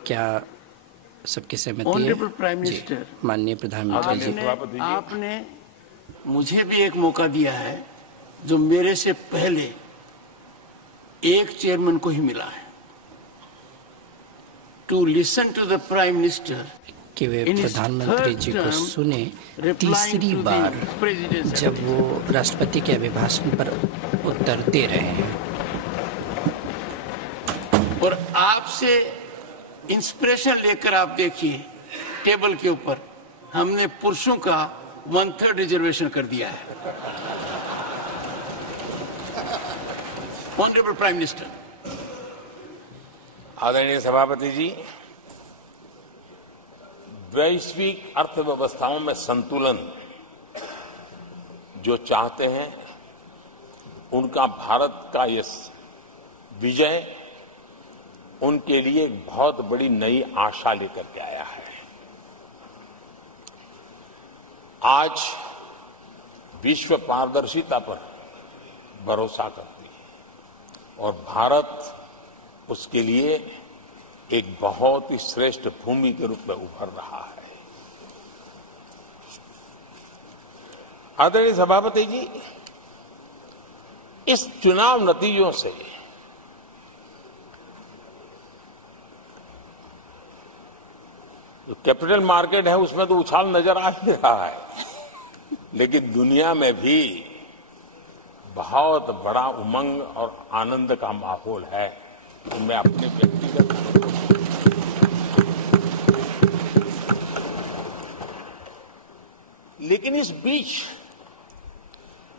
क्या सबकी सहमति है? Honourable prime जी, minister, माननीय प्रधानमंत्री जी। आपने मुझे भी एक मौका दिया है जो मेरे से पहले एक चेयरमैन को ही मिला है, to listen to the prime minister कि वे प्रधानमंत्री जी को सुने तीसरी बार जब वो राष्ट्रपति के अभिभाषण पर उत्तर दे रहे हैं। और आपसे इंस्पिरेशन लेकर आप देखिए, टेबल के ऊपर हमने पुरुषों का 1/3 रिजर्वेशन कर दिया है। ऑनरेबल प्राइम मिनिस्टर, आदरणीय सभापति जी, वैश्विक अर्थव्यवस्थाओं में संतुलन जो चाहते हैं उनका भारत का ये विजय उनके लिए एक बहुत बड़ी नई आशा लेकर के आया है। आज विश्व पारदर्शिता पर भरोसा करती है और भारत उसके लिए एक बहुत ही श्रेष्ठ भूमि के रूप में उभर रहा है। आदरणीय सभापति जी, इस चुनाव नतीजों से जो कैपिटल मार्केट है उसमें तो उछाल नजर आ ही रहा है, लेकिन दुनिया में भी बहुत बड़ा उमंग और आनंद का माहौल है। मैं अपने व्यक्तिगत लेकिन इस बीच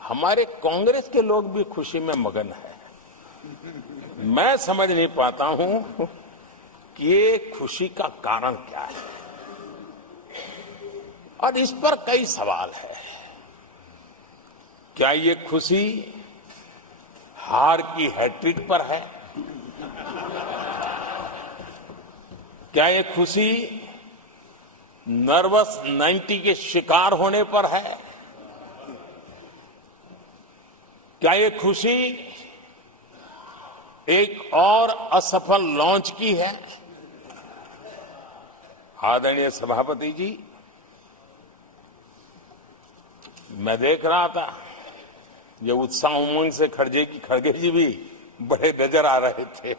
हमारे कांग्रेस के लोग भी खुशी में मगन है। मैं समझ नहीं पाता हूं कि ये खुशी का कारण क्या है, और इस पर कई सवाल है। क्या ये खुशी हार की हैट्रिक पर है? क्या ये खुशी नर्वस 90 के शिकार होने पर है? क्या ये खुशी एक और असफल लॉन्च की है? आदरणीय सभापति जी, मैं देख रहा था ये उत्साह उमंग से खड़गे जी भी बड़े नजर आ रहे थे,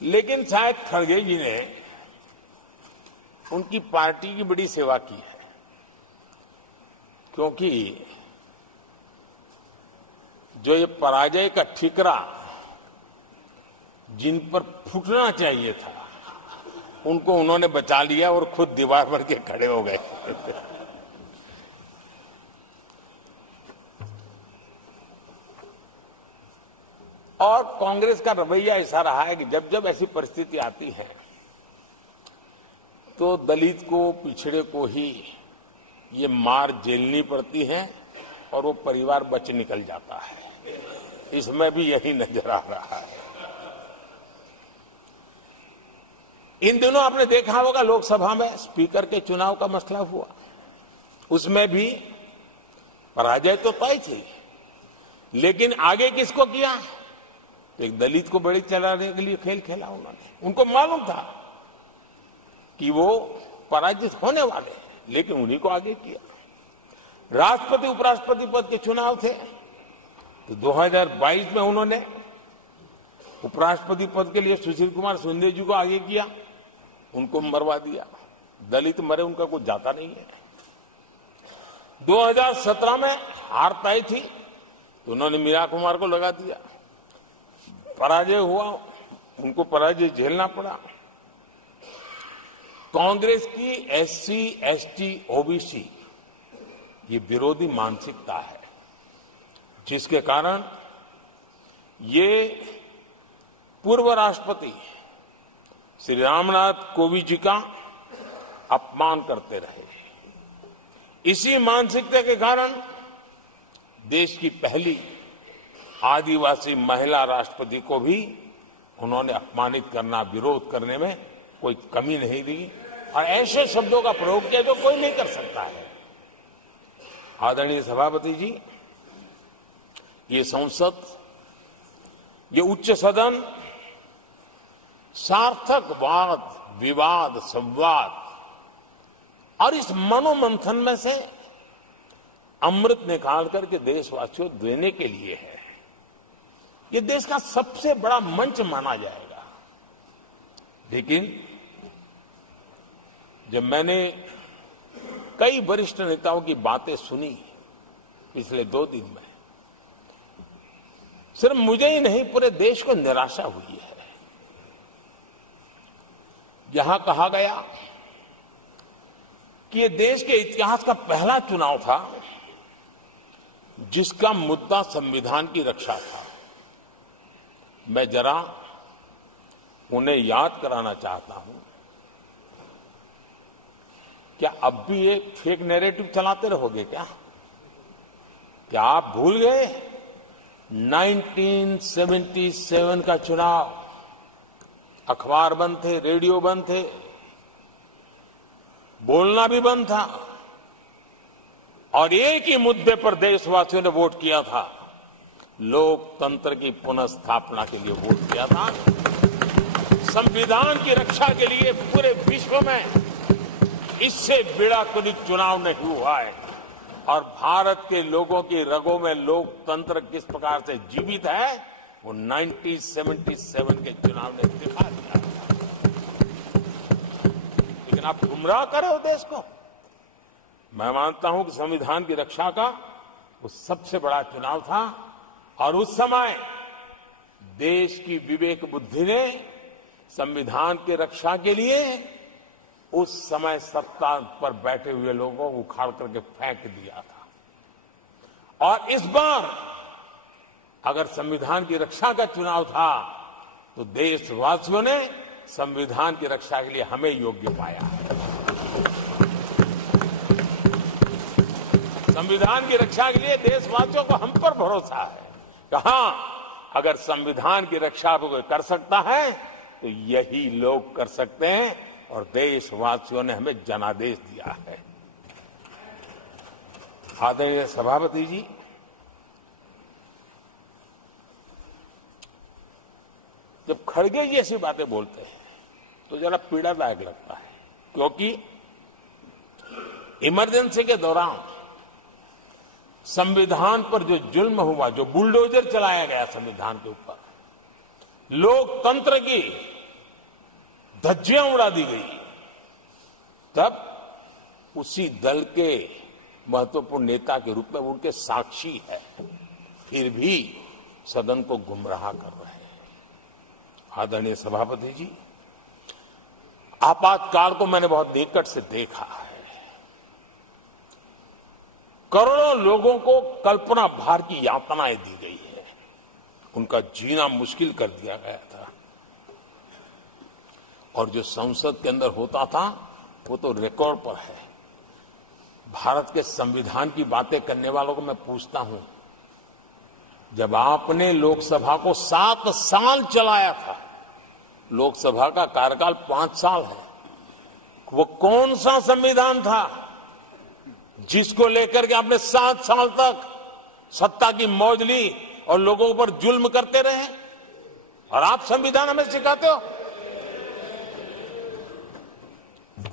लेकिन शायद खड़गे जी ने उनकी पार्टी की बड़ी सेवा की है, क्योंकि जो ये पराजय का ठिकरा जिन पर फूटना चाहिए था उनको उन्होंने बचा लिया और खुद दीवार पर के खड़े हो गए। और कांग्रेस का रवैया ऐसा रहा है कि जब जब ऐसी परिस्थिति आती है तो दलित को, पिछड़े को ही ये मार झेलनी पड़ती है और वो परिवार बच निकल जाता है। इसमें भी यही नजर आ रहा है। इन दिनों आपने देखा होगा लोकसभा में स्पीकर के चुनाव का मसला हुआ, उसमें भी पराजय तो तय थी, लेकिन आगे किसको किया? एक दलित को बड़ी चलाने के लिए खेल खेला उन्होंने। उनको मालूम था कि वो पराजित होने वाले, लेकिन उन्हीं को आगे किया। राष्ट्रपति उपराष्ट्रपति पद के चुनाव थे तो 2022 में उन्होंने उपराष्ट्रपति पद के लिए सुशील कुमार शिंदे जी को आगे किया, उनको मरवा दिया। दलित मरे उनका कुछ जाता नहीं है। 2017 में हार तय थी तो उन्होंने मीरा कुमार को लगा दिया, पराजय हुआ, उनको पराजय झेलना पड़ा। कांग्रेस की एससी, एसटी, ओबीसी ये विरोधी मानसिकता है, जिसके कारण ये पूर्व राष्ट्रपति श्री रामनाथ कोविंद जी का अपमान करते रहे। इसी मानसिकता के कारण देश की पहली आदिवासी महिला राष्ट्रपति को भी उन्होंने अपमानित करना, विरोध करने में कोई कमी नहीं दी और ऐसे शब्दों का प्रयोग किया जो कोई नहीं कर सकता है। आदरणीय सभापति जी, ये संसद, ये उच्च सदन सार्थक वाद विवाद संवाद और इस मनोमंथन में से अमृत निकाल करके देशवासियों देने के लिए है। ये देश का सबसे बड़ा मंच माना जाएगा। लेकिन जब मैंने कई वरिष्ठ नेताओं की बातें सुनी पिछले 2 दिन में, सिर्फ मुझे ही नहीं पूरे देश को निराशा हुई है। यहां कहा गया कि ये देश के इतिहास का पहला चुनाव था जिसका मुद्दा संविधान की रक्षा था। मैं जरा उन्हें याद कराना चाहता हूं, क्या अब भी ये फेक नैरेटिव चलाते रहोगे क्या? क्या आप भूल गए 1977 का चुनाव? अखबार बंद थे, रेडियो बंद थे, बोलना भी बंद था और एक ही मुद्दे पर देशवासियों ने वोट किया था। लोकतंत्र की पुनर्स्थापना के लिए वोट किया था। संविधान की रक्षा के लिए पूरे विश्व में इससे बड़ा कोई चुनाव नहीं हुआ है और भारत के लोगों की रगों में लोकतंत्र किस प्रकार से जीवित है वो 1977 के चुनाव ने दिखा दिया। लेकिन आप गुमराह कर रहे हो देश को। मैं मानता हूं कि संविधान की रक्षा का वो सबसे बड़ा चुनाव था और उस समय देश की विवेक बुद्धि ने संविधान की रक्षा के लिए उस समय सत्ता पर बैठे हुए लोगों को उखाड़ करके फेंक दिया था। और इस बार अगर संविधान की रक्षा का चुनाव था तो देशवासियों ने संविधान की रक्षा के लिए हमें योग्य पाया है। संविधान की रक्षा के लिए देशवासियों को हम पर भरोसा है। कहां अगर संविधान की रक्षा कोई कर सकता है तो यही लोग कर सकते हैं और देशवासियों ने हमें जनादेश दिया है। आदरणीय सभापति जी, जब खड़गे जी ऐसी बातें बोलते हैं तो जरा पीड़ादायक लगता है, क्योंकि इमरजेंसी के दौरान संविधान पर जो जुल्म हुआ, जो बुलडोजर चलाया गया संविधान के ऊपर, लोकतंत्र की धज्जियां उड़ा दी गई, तब उसी दल के महत्वपूर्ण नेता के रूप में उनके साक्षी है, फिर भी सदन को गुमराह कर रहे हैं। आदरणीय सभापति जी, आपातकाल को मैंने बहुत निकट से देखा है। करोड़ों लोगों को कल्पना भार की यातनाएं दी गई है, उनका जीना मुश्किल कर दिया गया था और जो संसद के अंदर होता था वो तो रिकॉर्ड पर है। भारत के संविधान की बातें करने वालों को मैं पूछता हूं, जब आपने लोकसभा को 7 साल चलाया था, लोकसभा का कार्यकाल 5 साल है, वो कौन सा संविधान था जिसको लेकर के आपने 7 साल तक सत्ता की मौज ली और लोगों पर जुल्म करते रहे? और आप संविधान हमें सिखाते हो?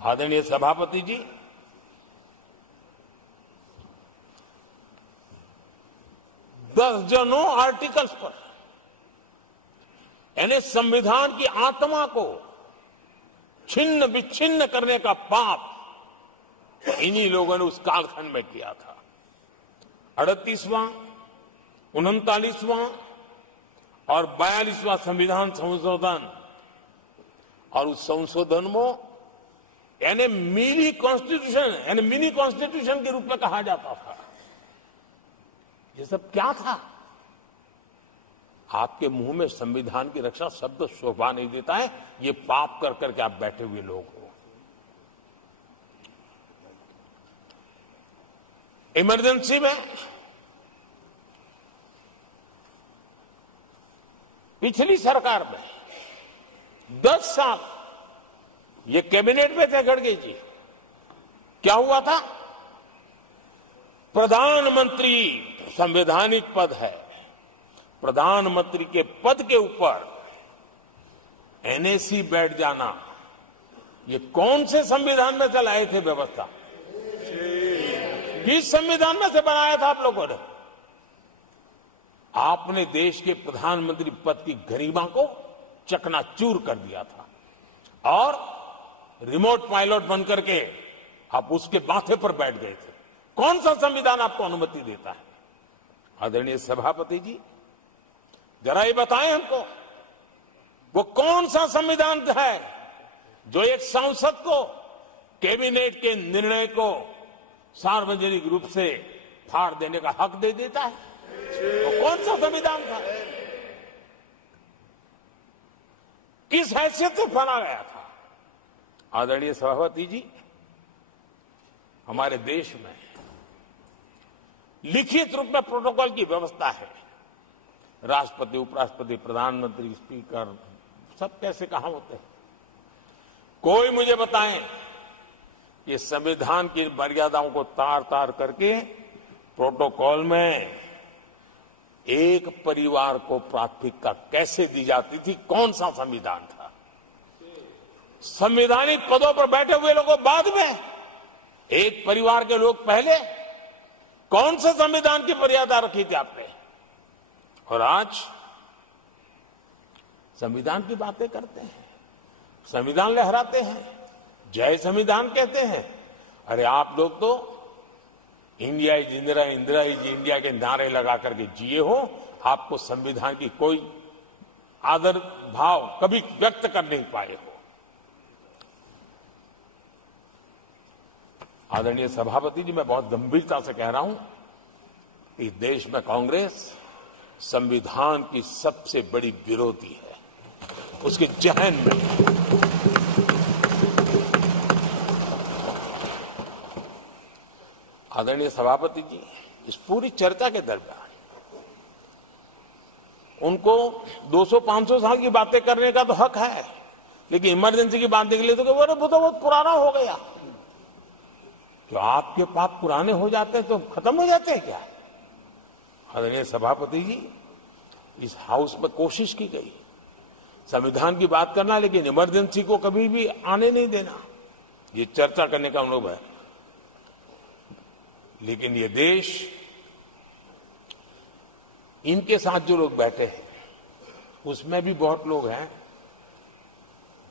आदरणीय सभापति जी, दर्जनों आर्टिकल्स पर, यानी संविधान की आत्मा को छिन्न विच्छिन्न करने का पाप इन्हीं लोगों ने उस कालखंड में किया था। 38वां, 39वां और 42वां संविधान संशोधन, और उस संशोधन में यानी मिनी कॉन्स्टिट्यूशन, यानी मिनी कॉन्स्टिट्यूशन के रूप में कहा जाता था। ये सब क्या था? आपके मुंह में संविधान की रक्षा शब्द शोभा नहीं देता है। ये पाप कर करके आप बैठे हुए लोग हो। इमरजेंसी में पिछली सरकार में 10 साल ये कैबिनेट में थे खड़गे जी, क्या हुआ था? प्रधानमंत्री संवैधानिक पद है, प्रधानमंत्री के पद के ऊपर एनएसी बैठ जाना, ये कौन से संविधान में से लाए थे व्यवस्था? किस संविधान में से बनाया था आप लोगों ने? आपने देश के प्रधानमंत्री पद की गरिमा को चकनाचूर कर दिया था और रिमोट पायलट बनकर के आप उसके माथे पर बैठ गए थे। कौन सा संविधान आपको अनुमति देता है? आदरणीय सभापति जी, जरा ये बताएं हमको, वो कौन सा संविधान है जो एक सांसद को कैबिनेट के निर्णय को सार्वजनिक रूप से फाड़ देने का हक दे देता है? वो कौन सा संविधान था? किस हैसियत से बना गया था? आदरणीय सभापति जी, हमारे देश में लिखित रूप में प्रोटोकॉल की व्यवस्था है। राष्ट्रपति, उपराष्ट्रपति, प्रधानमंत्री, स्पीकर सब कैसे कहां होते हैं? कोई मुझे बताएं कि संविधान की मर्यादाओं को तार तार करके प्रोटोकॉल में एक परिवार को प्राथमिकता कैसे दी जाती थी? कौन सा संविधान था? संवैधानिक पदों पर बैठे हुए लोगों बाद में, एक परिवार के लोग पहले। कौन से संविधान की मर्यादा रखी थी आपने? और आज संविधान की बातें करते हैं, संविधान लहराते हैं, जय संविधान कहते हैं। अरे आप लोग तो India is Indira, Indira is India के नारे लगा करके जिए हो। आपको संविधान की कोई आदर भाव कभी व्यक्त कर नहीं पाए हो। आदरणीय सभापति जी, मैं बहुत गंभीरता से कह रहा हूं कि देश में कांग्रेस संविधान की सबसे बड़ी विरोधी है। उसके जहन में आदरणीय सभापति जी, इस पूरी चर्चा के दरमियान उनको 200-500 साल की बातें करने का तो हक है, लेकिन इमरजेंसी की बात के लिए तो वो बहुत पुराना हो गया। तो आपके पाप पुराने हो जाते हैं तो खत्म हो जाते हैं क्या? आदरणीय सभापति जी, इस हाउस में कोशिश की गई संविधान की बात करना, लेकिन इमरजेंसी को कभी भी आने नहीं देना। ये चर्चा करने का अनुभव है, लेकिन ये देश, इनके साथ जो लोग बैठे हैं उसमें भी बहुत लोग हैं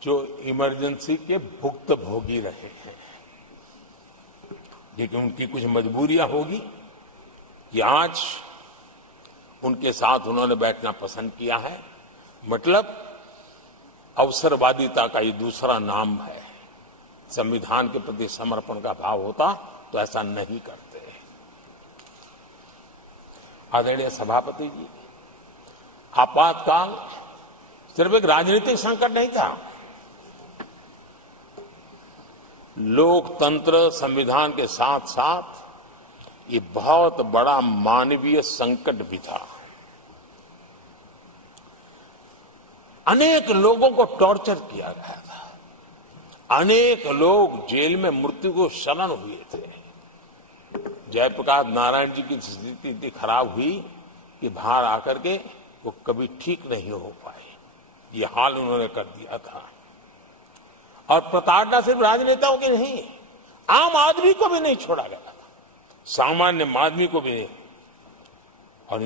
जो इमरजेंसी के भुक्तभोगी रहे हैं, लेकिन उनकी कुछ मजबूरियां होगी कि आज उनके साथ उन्होंने बैठना पसंद किया है। मतलब अवसरवादिता का ये दूसरा नाम है। संविधान के प्रति समर्पण का भाव होता तो ऐसा नहीं करते। आदरणीय सभापति जी, आपातकाल सिर्फ एक राजनीतिक संकट नहीं था, लोकतंत्र संविधान के साथ साथ ये बहुत बड़ा मानवीय संकट भी था। अनेक लोगों को टॉर्चर किया गया था, अनेक लोग जेल में मृत्यु को शरण हुए थे। जयप्रकाश नारायण जी की स्थिति इतनी खराब हुई कि बाहर आकर के वो कभी ठीक नहीं हो पाए। ये हाल उन्होंने कर दिया था। और प्रताड़ना सिर्फ राजनेताओं की नहीं, आम आदमी को भी नहीं छोड़ा गया था, सामान्य आदमी को भी नहीं। और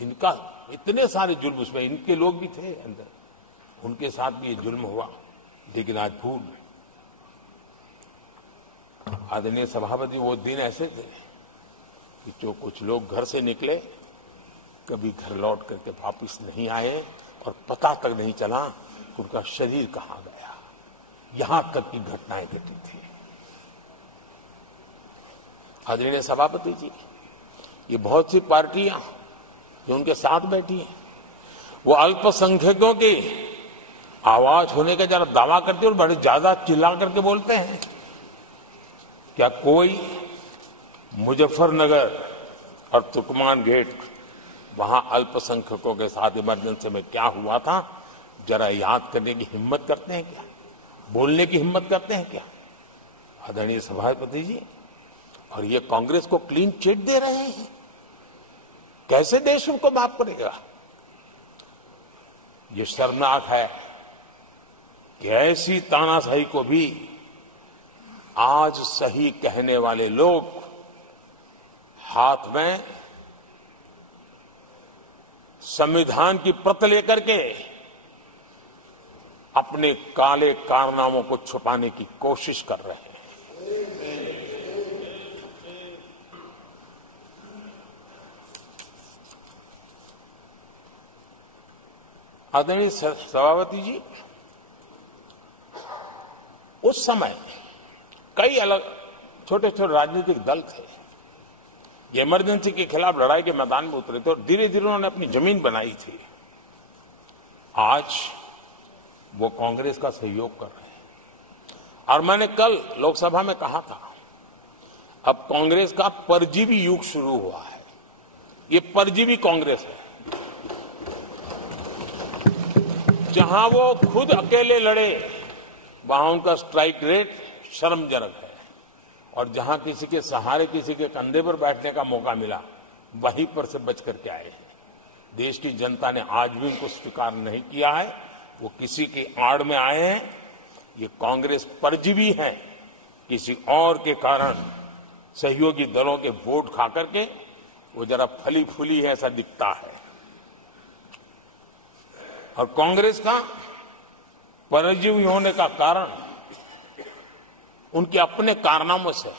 इनका इतने सारे जुल्म, उसमें इनके लोग भी थे अंदर, उनके साथ भी ये जुल्म हुआ। लेकिन आज भूल, आदरणीय सभापति, वो दिन ऐसे थे कि जो कुछ लोग घर से निकले कभी घर लौट करके वापिस नहीं आए और पता तक नहीं चला कि उनका शरीर कहां गया। यहां तक की घटनाएं घटी थी। आदरणीय सभापति जी, ये बहुत सी पार्टियां जो उनके साथ बैठी हैं, वो अल्पसंख्यकों की आवाज होने का जरा दावा करते और बड़े ज्यादा चिल्ला करके बोलते हैं। क्या कोई मुजफ्फरनगर और तुर्कमान गेट, वहां अल्पसंख्यकों के साथ इमरजेंसी में क्या हुआ था, जरा याद करने की हिम्मत करते हैं क्या? बोलने की हिम्मत करते हैं क्या? आदरणीय सभापति जी, और ये कांग्रेस को क्लीन चिट दे रहे हैं। कैसे देश उनको माफ करेगा? ये शर्मनाक है कि ऐसी तानाशाही को भी आज सही कहने वाले लोग हाथ में संविधान की प्रत लेकर के अपने काले कारनामों को छुपाने की कोशिश कर रहे हैं। आदरणीय सभापति जी, उस समय कई अलग छोटे छोटे राजनीतिक दल थे, ये इमरजेंसी के खिलाफ लड़ाई के मैदान में उतरे थे और धीरे धीरे उन्होंने अपनी जमीन बनाई थी। आज वो कांग्रेस का सहयोग कर रहे हैं और मैंने कल लोकसभा में कहा था, अब कांग्रेस का परजीवी युग शुरू हुआ है। ये परजीवी कांग्रेस है, जहां वो खुद अकेले लड़े वहां उनका स्ट्राइक रेट शर्मजनक है और जहां किसी के सहारे, किसी के कंधे पर बैठने का मौका मिला वहीं पर से बच करके आए हैं। देश की जनता ने आज भी उनको स्वीकार नहीं किया है, वो किसी की आड़ में आए हैं। ये कांग्रेस परजीवी है, किसी और के कारण सहयोगी दलों के वोट खा करके वो जरा फली फूली है ऐसा दिखता है। और कांग्रेस का परजीवी होने का कारण उनके अपने कारनामों से है।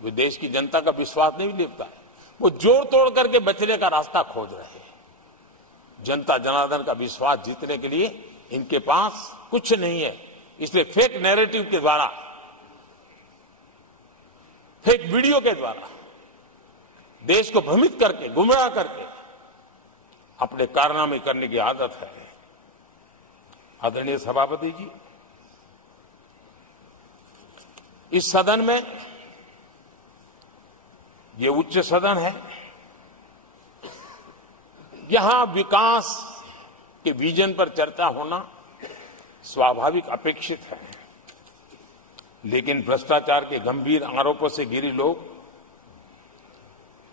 वे देश की जनता का विश्वास नहीं लेता है, वो जोड़ तोड़ करके बचने का रास्ता खोज रहे हैं। जनता जनार्दन का विश्वास जीतने के लिए इनके पास कुछ नहीं है, इसलिए फेक नैरेटिव के द्वारा, फेक वीडियो के द्वारा देश को भ्रमित करके, गुमराह करके अपने कारनामे करने की आदत है। आदरणीय सभापति जी, इस सदन में, ये उच्च सदन है, यहां विकास के विजन पर चर्चा होना स्वाभाविक अपेक्षित है, लेकिन भ्रष्टाचार के गंभीर आरोपों से घिरे लोग,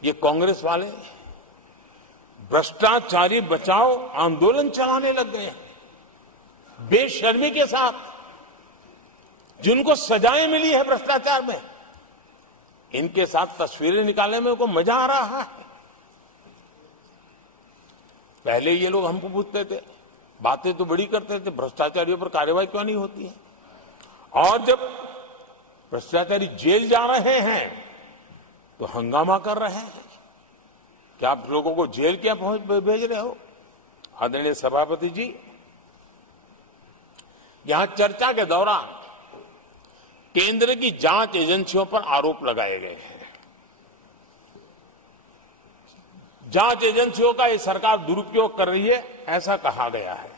ये कांग्रेस वाले भ्रष्टाचारी बचाओ आंदोलन चलाने लग गए हैं बेशर्मी के साथ। जिनको सजाएं मिली है भ्रष्टाचार में, इनके साथ तस्वीरें निकालने में उनको मजा आ रहा है। पहले ये लोग हमको पूछते थे, बातें तो बड़ी करते थे, भ्रष्टाचारियों पर कार्रवाई क्यों नहीं होती है? और जब भ्रष्टाचारी जेल जा रहे हैं तो हंगामा कर रहे हैं। क्या आप लोगों को जेल क्या भेज रहे हो? आदरणीय सभापति जी, यहां चर्चा के दौरान केंद्र की जांच एजेंसियों पर आरोप लगाए गए हैं। जांच एजेंसियों का ये सरकार दुरुपयोग कर रही है, ऐसा कहा गया है।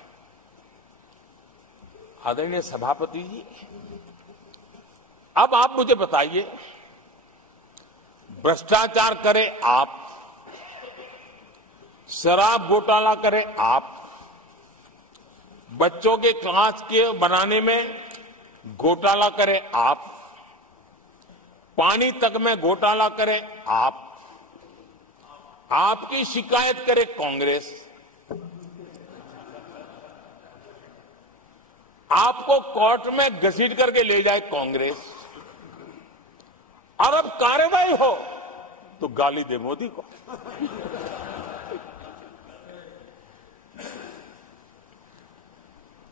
आदरणीय सभापति जी, अब आप मुझे बताइए, भ्रष्टाचार करे आप, शराब घोटाला करे आप, बच्चों के क्लास के बनाने में घोटाला करे आप, पानी तक में घोटाला करे आप, आपकी शिकायत करे कांग्रेस, आपको कोर्ट में घसीट करके ले जाए कांग्रेस, और अब कार्रवाई हो तो गाली दे मोदी को।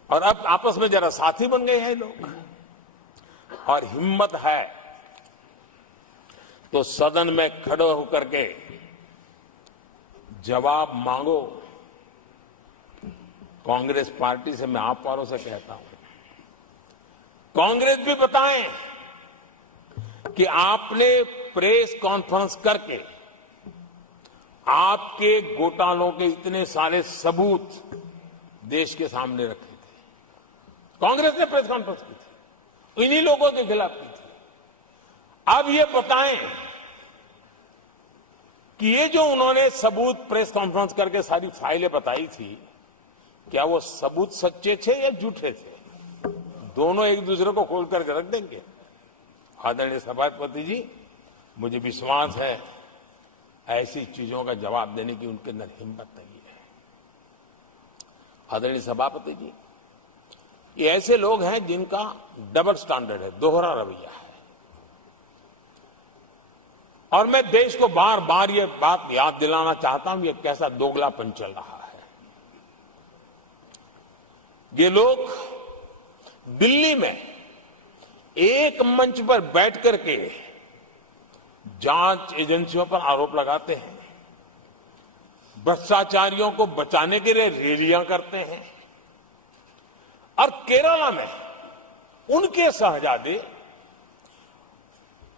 और अब आपस में जरा साथी बन गए हैं लोग। और हिम्मत है तो सदन में खड़े होकर के जवाब मांगो। कांग्रेस पार्टी से मैं आप वालों से कहता हूं, कांग्रेस भी बताएं कि आपने प्रेस कॉन्फ्रेंस करके आपके घोटालों के इतने सारे सबूत देश के सामने रखे थे। कांग्रेस ने प्रेस कॉन्फ्रेंस की थी, इन्हीं लोगों के खिलाफ की थी। अब ये बताएं कि ये जो उन्होंने सबूत प्रेस कॉन्फ्रेंस करके सारी फाइलें बताई थी, क्या वो सबूत सच्चे थे या झूठे थे? दोनों एक दूसरे को खोल करके रख देंगे। आदरणीय सभापति जी, मुझे विश्वास है ऐसी चीजों का जवाब देने की उनके अंदर हिम्मत नहीं है। आदरणीय सभापति जी, ये ऐसे लोग हैं जिनका डबल स्टैंडर्ड है, दोहरा रवैया है। और मैं देश को बार बार ये बात याद दिलाना चाहता हूं, ये कैसा दोगलापन चल रहा है। ये लोग दिल्ली में एक मंच पर बैठ करके जांच एजेंसियों पर आरोप लगाते हैं, भ्रष्टाचारियों को बचाने के लिए रैलियां करते हैं, और केरला में उनके शहजादे,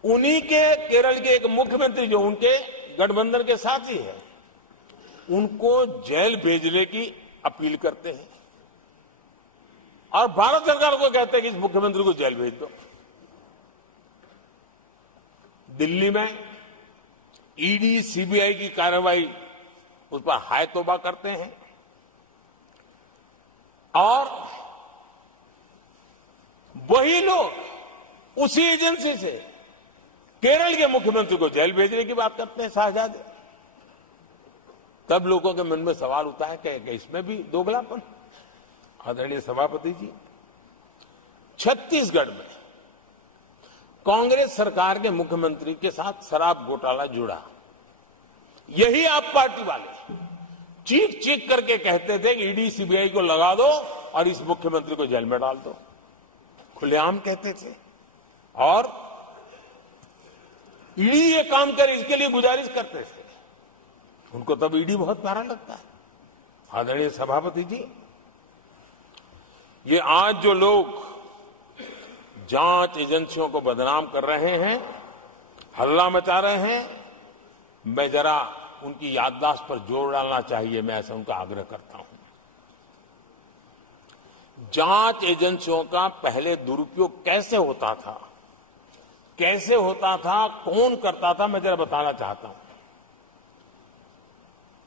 उन्हीं के केरल के एक मुख्यमंत्री जो उनके गठबंधन के साथी है, उनको जेल भेजने की अपील करते हैं और भारत सरकार को कहते हैं कि इस मुख्यमंत्री को जेल भेज दो। दिल्ली में ईडी सीबीआई की कार्रवाई उस पर हाय तौबा करते हैं और वही लोग उसी एजेंसी से केरल के मुख्यमंत्री को जेल भेजने की बात करते हैं, शहजादे। तब लोगों के मन में सवाल उठता है कि इसमें भी दोगलापन। आदरणीय सभापति जी, छत्तीसगढ़ में कांग्रेस सरकार के मुख्यमंत्री के साथ शराब घोटाला जुड़ा। यही आप पार्टी वाले चीख चीख करके कहते थे कि ईडी सीबीआई को लगा दो और इस मुख्यमंत्री को जेल में डाल दो, खुलेआम कहते थे। और ईडी ये काम करे इसके लिए गुजारिश करते थे। उनको तब ईडी बहुत प्यारा लगता है। आदरणीय सभापति जी, ये आज जो लोग जांच एजेंसियों को बदनाम कर रहे हैं, हल्ला मचा रहे हैं, मैं जरा उनकी याददाश्त पर जोर डालना चाहिए, मैं ऐसा उनका आग्रह करता हूं। जांच एजेंसियों का पहले दुरुपयोग कैसे होता था, कौन करता था, मैं जरा बताना चाहता हूं।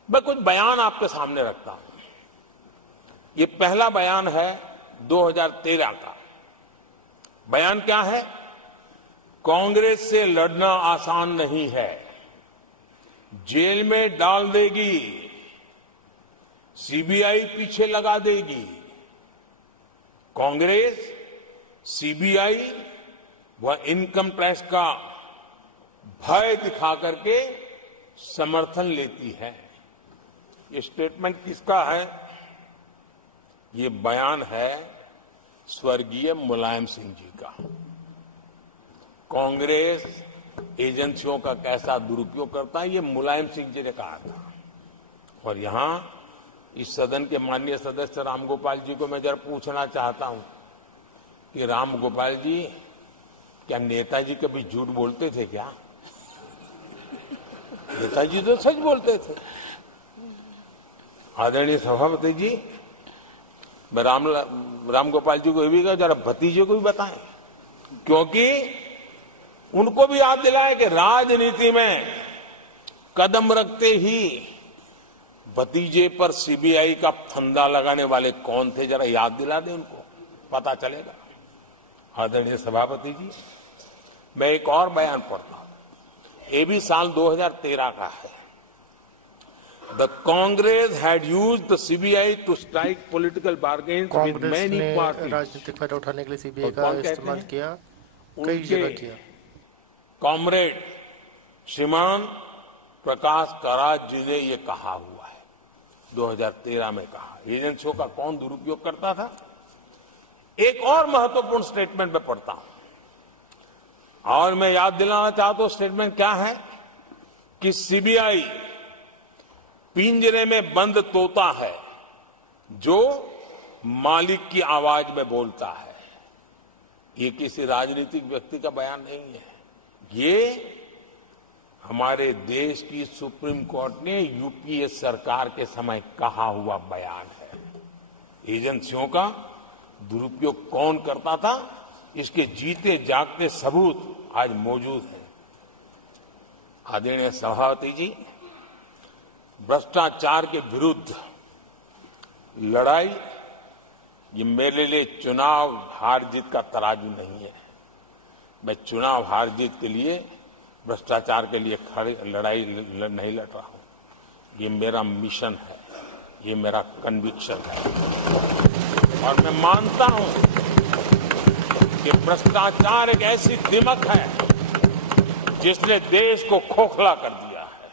मैं कुछ बयान आपके सामने रखता हूं। ये पहला बयान है 2013 का। बयान क्या है? कांग्रेस से लड़ना आसान नहीं है, जेल में डाल देगी, सीबीआई पीछे लगा देगी। कांग्रेस सीबीआई व इनकम टैक्स का भय दिखा करके समर्थन लेती है। ये स्टेटमेंट किसका है? ये बयान है स्वर्गीय मुलायम सिंह जी का। कांग्रेस एजेंसियों का कैसा दुरुपयोग करता है, ये मुलायम सिंह जी ने कहा था। और यहां इस सदन के माननीय सदस्य रामगोपाल जी को मैं जरा पूछना चाहता हूं कि रामगोपाल जी, क्या नेताजी कभी झूठ बोलते थे क्या? नेताजी तो सच बोलते थे। आदरणीय सभापति जी, मैं रामगोपाल जी को ये भी कहा जरा भतीजे को भी बताएं, क्योंकि उनको भी याद दिलाए कि राजनीति में कदम रखते ही भतीजे पर सीबीआई का फंदा लगाने वाले कौन थे, जरा याद दिला दें उनको, पता चलेगा। आदरणीय सभापति जी, मैं एक और बयान पढ़ता हूं, ये भी साल 2013 का है। The Congress had used the CBI to strike political bargains with many parties. राजनीतिक फायदा उठाने के लिए सीबीआई का इस्तेमाल किया, कई जगह किया। कॉमरेड श्रीमान प्रकाश कराज जी ने ये कहा हुआ है, 2013 में कहा। एजेंसियों का कौन दुरुपयोग करता था? एक और महत्वपूर्ण स्टेटमेंट में पढ़ता हूं और मैं याद दिलाना चाहता हूं, स्टेटमेंट क्या है कि सीबीआई पिंजरे में बंद तोता है जो मालिक की आवाज में बोलता है। ये किसी राजनीतिक व्यक्ति का बयान नहीं है, ये हमारे देश की सुप्रीम कोर्ट ने यूपीए सरकार के समय कहा हुआ बयान है। एजेंसियों का दुरुपयोग कौन करता था, इसके जीते जागते सबूत आज मौजूद हैं। आदरणीय सभापति जी, भ्रष्टाचार के विरुद्ध लड़ाई ये मेरे लिए चुनाव हार जीत का तराजू नहीं है। मैं चुनाव हार जीत के लिए, भ्रष्टाचार के लिए लड़ाई नहीं लड़ रहा हूं। ये मेरा मिशन है, ये मेरा कन्विक्शन है। और मैं मानता हूं कि भ्रष्टाचार एक ऐसी दिमक है जिसने देश को खोखला कर दिया है।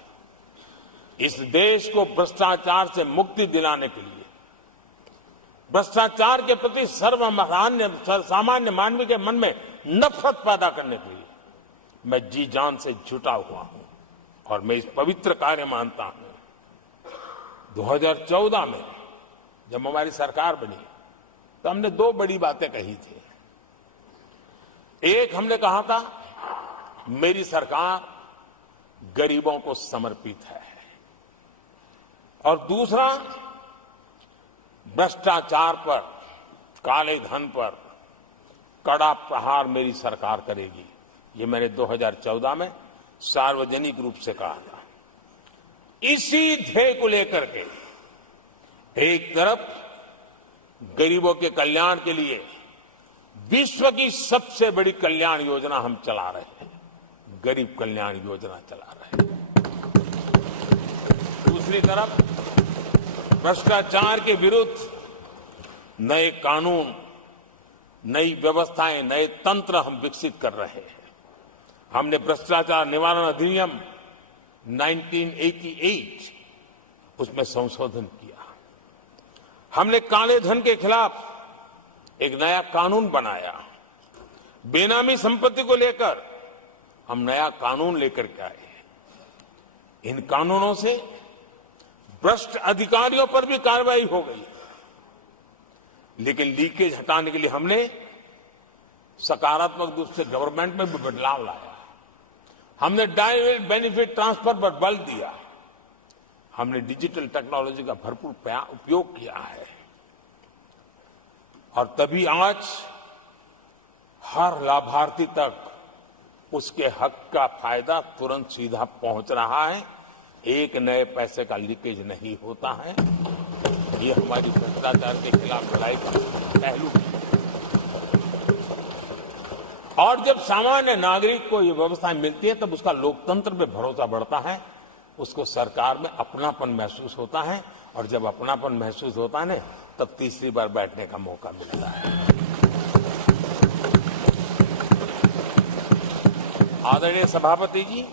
इस देश को भ्रष्टाचार से मुक्ति दिलाने के लिए, भ्रष्टाचार के प्रति सामान्य मानवी के मन में नफरत पैदा करने के लिए मैं जी जान से जुटा हुआ हूं और मैं इस पवित्र कार्य मानता हूं। 2014 में जब हमारी सरकार बनी तो हमने दो बड़ी बातें कही थी। एक, हमने कहा था मेरी सरकार गरीबों को समर्पित है, और दूसरा, भ्रष्टाचार पर, काले धन पर कड़ा प्रहार मेरी सरकार करेगी। ये मैंने 2014 में सार्वजनिक रूप से कहा था। इसी ध्येय को लेकर के एक तरफ गरीबों के कल्याण के लिए विश्व की सबसे बड़ी कल्याण योजना हम चला रहे हैं, गरीब कल्याण योजना चला रहे हैं। दूसरी तरफ भ्रष्टाचार के विरुद्ध नए कानून, नई व्यवस्थाएं, नए तंत्र हम विकसित कर रहे हैं। हमने भ्रष्टाचार निवारण अधिनियम 1988 उसमें संशोधन किया। हमने काले धन के खिलाफ एक नया कानून बनाया। बेनामी संपत्ति को लेकर हम नया कानून लेकर के आए। इन कानूनों से भ्रष्ट अधिकारियों पर भी कार्रवाई हो गई, लेकिन लीकेज हटाने के लिए हमने सकारात्मक रूप से गवर्नमेंट में भी बदलाव लाया। हमने डायरेक्ट बेनिफिट ट्रांसफर पर बल दिया। हमने डिजिटल टेक्नोलॉजी का भरपूर उपयोग किया है, और तभी आज हर लाभार्थी तक उसके हक का फायदा तुरंत सीधा पहुंच रहा है। एक नए पैसे का लीकेज नहीं होता है। ये हमारी भ्रष्टाचार के खिलाफ लड़ाई का पहलू है। और जब सामान्य नागरिक को ये व्यवस्थाएं मिलती है तब उसका लोकतंत्र पे भरोसा बढ़ता है, उसको सरकार में अपनापन महसूस होता है, और जब अपनापन महसूस होता है ना, तब तीसरी बार बैठने का मौका मिलता है। आदरणीय सभापति जी,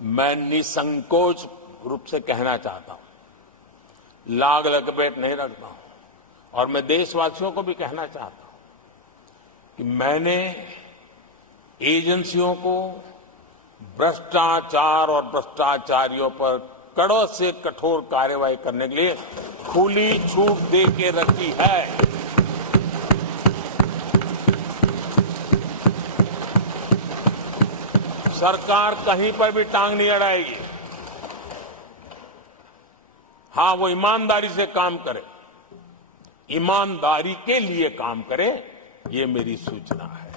मैं निसंकोच रूप से कहना चाहता हूं, लाग लपेट नहीं रखता हूं, और मैं देशवासियों को भी कहना चाहता हूं कि मैंने एजेंसियों को भ्रष्टाचार और भ्रष्टाचारियों पर कड़ों से कठोर कार्रवाई करने के लिए खुली छूट दे के रखी है। सरकार कहीं पर भी टांग नहीं अड़ाएगी। हां, वो ईमानदारी से काम करे, ईमानदारी के लिए काम करे, ये मेरी सूचना है।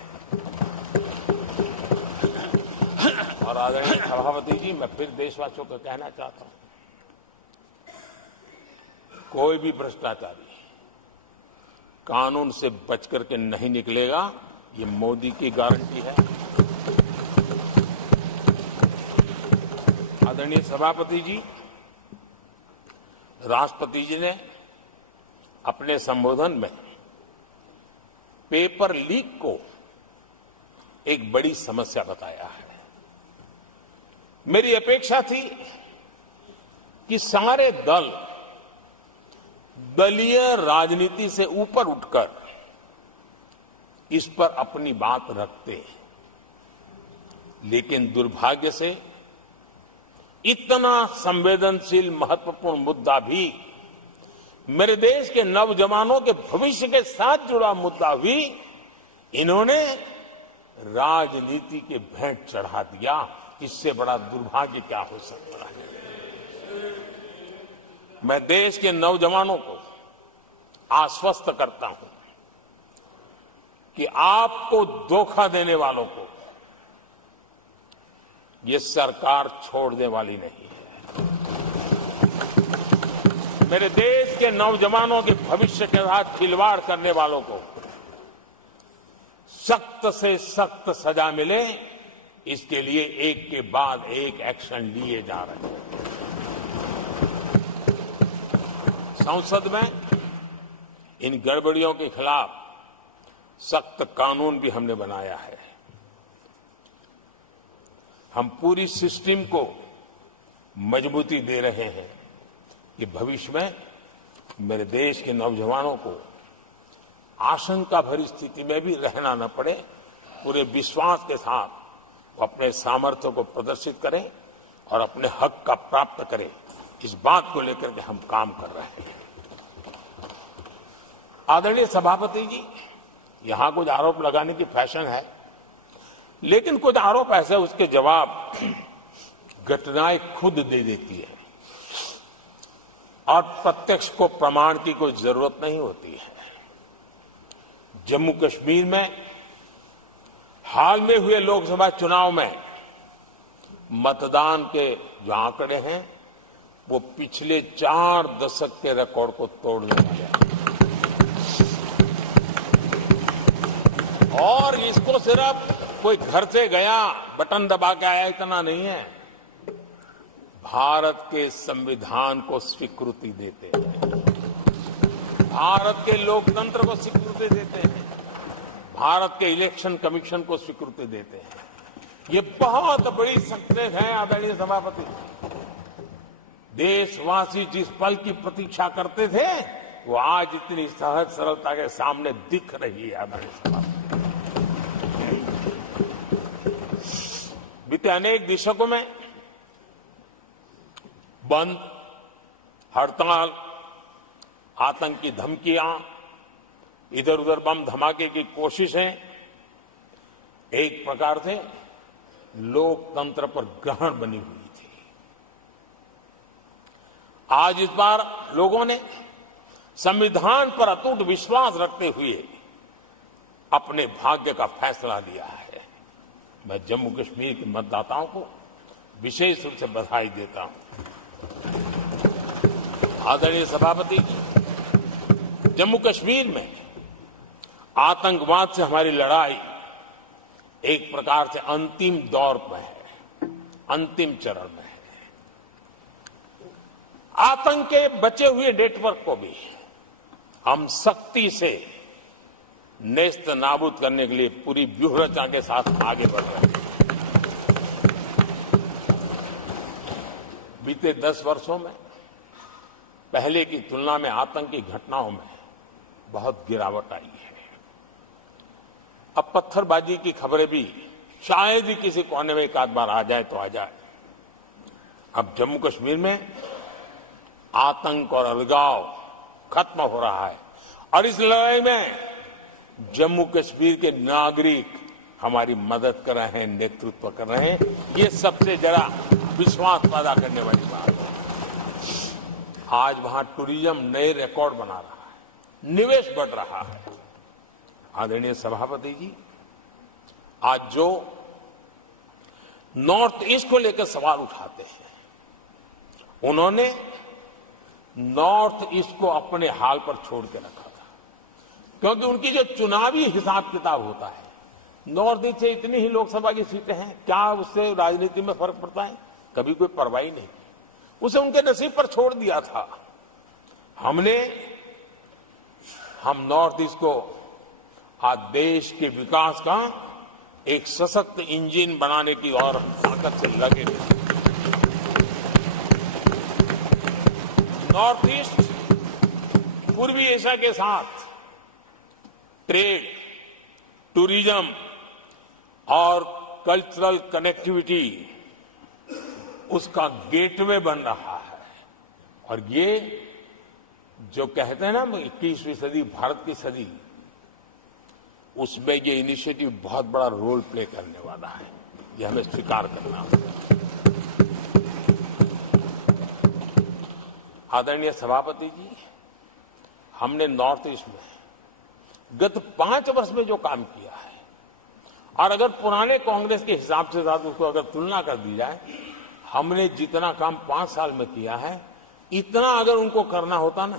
और आदरणीय सभापति जी, मैं फिर देशवासियों को कहना चाहता हूं, कोई भी भ्रष्टाचारी कानून से बच करके नहीं निकलेगा, ये मोदी की गारंटी है। आदरणीय सभापति जी, राष्ट्रपति जी ने अपने संबोधन में पेपर लीक को एक बड़ी समस्या बताया है। मेरी अपेक्षा थी कि सारे दल दलीय राजनीति से ऊपर उठकर इस पर अपनी बात रखते, लेकिन दुर्भाग्य से इतना संवेदनशील महत्वपूर्ण मुद्दा भी, मेरे देश के नौजवानों के भविष्य के साथ जुड़ा मुद्दा भी इन्होंने राजनीति के भेंट चढ़ा दिया। इससे बड़ा दुर्भाग्य क्या हो सकता है। मैं देश के नौजवानों को आश्वस्त करता हूं कि आपको धोखा देने वालों को ये सरकार छोड़ने वाली नहीं है। मेरे देश के नौजवानों के भविष्य के साथ खिलवाड़ करने वालों को सख्त से सख्त सजा मिले, इसके लिए एक के बाद एक एक्शन लिए जा रहे हैं। संसद में इन गड़बड़ियों के खिलाफ सख्त कानून भी हमने बनाया है। हम पूरी सिस्टम को मजबूती दे रहे हैं कि भविष्य में मेरे देश के नौजवानों को आशंका भरी स्थिति में भी रहना न पड़े, पूरे विश्वास के साथ वो अपने सामर्थ्य को प्रदर्शित करें और अपने हक का प्राप्त करें। इस बात को लेकर के हम काम कर रहे हैं। आदरणीय सभापति जी, यहां कुछ आरोप लगाने की फैशन है, लेकिन कुछ आरोप ऐसे उसके जवाब घटनाएं खुद दे देती है और प्रत्यक्ष को प्रमाण की कोई जरूरत नहीं होती है। जम्मू कश्मीर में हाल में हुए लोकसभा चुनाव में मतदान के जो आंकड़े हैं वो पिछले 4 दशक के रिकॉर्ड को तोड़ने वाले हैं। और इसको सिर्फ कोई घर से गया बटन दबा के आया इतना नहीं है, भारत के संविधान को स्वीकृति देते हैं, भारत के लोकतंत्र को स्वीकृति देते हैं, भारत के इलेक्शन कमीशन को स्वीकृति देते हैं। ये बहुत बड़ी सक्सेस है आदरणीय सभापति। देशवासी जिस पल की प्रतीक्षा करते थे वो आज इतनी सहज सरलता के सामने दिख रही है। आदरणीय सभापति, बीते अनेक दशकों में बंद, हड़ताल, आतंकी धमकियां, इधर उधर बम धमाके की कोशिशें एक प्रकार से लोकतंत्र पर ग्रहण बनी हुई थी। आज इस बार लोगों ने संविधान पर अटूट विश्वास रखते हुए अपने भाग्य का फैसला लिया है। मैं जम्मू कश्मीर के मतदाताओं को विशेष रूप से बधाई देता हूं। आदरणीय सभापति जी, जम्मू कश्मीर में आतंकवाद से हमारी लड़ाई एक प्रकार से अंतिम दौर में है, अंतिम चरण में है। आतंक के बचे हुए नेटवर्क को भी हम सख्ती से नेस्त नाबूद करने के लिए पूरी व्यूहरचना के साथ आगे बढ़ रहे हैं। बीते 10 वर्षों में पहले की तुलना में आतंकी घटनाओं में बहुत गिरावट आई है। अब पत्थरबाजी की खबरें भी शायद ही किसी कोने में एक आध बार आ जाए तो आ जाए। अब जम्मू कश्मीर में आतंक और अलगाव खत्म हो रहा है और इस लड़ाई में जम्मू कश्मीर के नागरिक हमारी मदद कर रहे हैं, नेतृत्व कर रहे हैं। ये सबसे जरा विश्वास पैदा करने वाली बात है। आज वहां टूरिज्म नए रिकॉर्ड बना रहा है, निवेश बढ़ रहा है। आदरणीय सभापति जी, आज जो नॉर्थ ईस्ट को लेकर सवाल उठाते हैं, उन्होंने नॉर्थ ईस्ट को अपने हाल पर छोड़ के रखा था, क्योंकि उनकी जो चुनावी हिसाब किताब होता है, नॉर्थ ईस्ट से इतनी ही लोकसभा की सीटें हैं, क्या उससे राजनीति में फर्क पड़ता है? कभी कोई परवाह नहीं, उसे उनके नसीब पर छोड़ दिया था। हम नॉर्थ ईस्ट को आज देश के विकास का एक सशक्त इंजन बनाने की और ताकत से लगे हैं। नॉर्थ ईस्ट पूर्वी एशिया के साथ ट्रेड, टूरिज्म और कल्चरल कनेक्टिविटी उसका गेटवे बन रहा है। और ये जो कहते हैं ना 21वीं सदी भारत की सदी, उसमें ये इनिशिएटिव बहुत बड़ा रोल प्ले करने वाला है। ये हमें स्वीकार करना होगा। आदरणीय सभापति जी, हमने नॉर्थ ईस्ट में गत 5 वर्ष में जो काम किया है, और अगर पुराने कांग्रेस के हिसाब से साथ उसको अगर तुलना कर दी जाए, हमने जितना काम 5 साल में किया है, इतना अगर उनको करना होता ना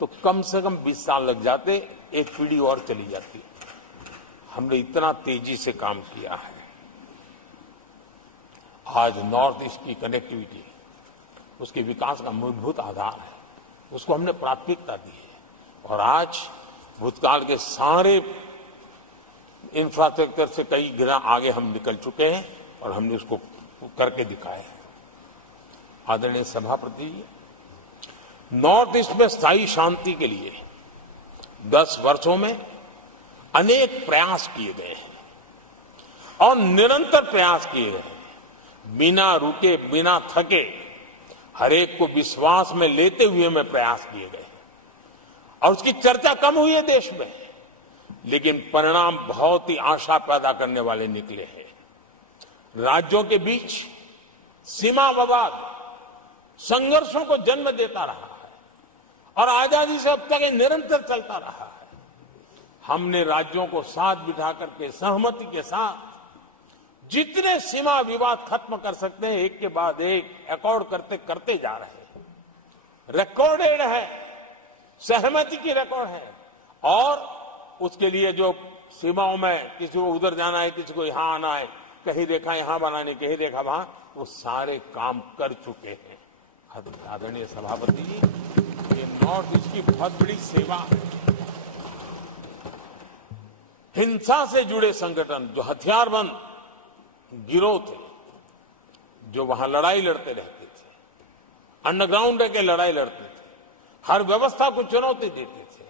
तो कम से कम 20 साल लग जाते, एक पीढ़ी और चली जाती। हमने इतना तेजी से काम किया है। आज नॉर्थ ईस्ट की कनेक्टिविटी उसके विकास का मूलभूत आधार है। उसको हमने प्राथमिकता दी है। और आज भूतकाल के सारे इंफ्रास्ट्रक्चर से कई गुना आगे हम निकल चुके हैं और हमने उसको करके दिखाया है। आदरणीय सभापति जी, नॉर्थ ईस्ट में स्थायी शांति के लिए 10 वर्षों में अनेक प्रयास किए गए हैं और निरंतर प्रयास किए गए हैं। बिना रुके, बिना थके, हर एक को विश्वास में लेते हुए में प्रयास किए गए और उसकी चर्चा कम हुई है देश में, लेकिन परिणाम बहुत ही आशा पैदा करने वाले निकले हैं। राज्यों के बीच सीमा विवाद संघर्षों को जन्म देता रहा है और आजादी से अब तक ये निरंतर चलता रहा है। हमने राज्यों को साथ बिठा करके सहमति के साथ जितने सीमा विवाद खत्म कर सकते हैं एक के बाद एक अकॉर्ड करते करते जा रहे हैं। रिकॉर्डेड है, सहमति की रिकॉर्ड है और उसके लिए जो सीमाओं में किसी को उधर जाना है, किसी को यहां आना है, कहीं रेखा यहां बनानी, कहीं रेखा वहां, वो सारे काम कर चुके हैं। आदरणीय सभापति जी, ये नॉर्थ ईस्ट की बहुत बड़ी सेवा है। हिंसा से जुड़े संगठन, जो हथियारबंद गिरोह थे, जो वहां लड़ाई लड़ते रहते थे, अंडरग्राउंड रह के लड़ाई लड़ते थे, हर व्यवस्था को चुनौती देते थे,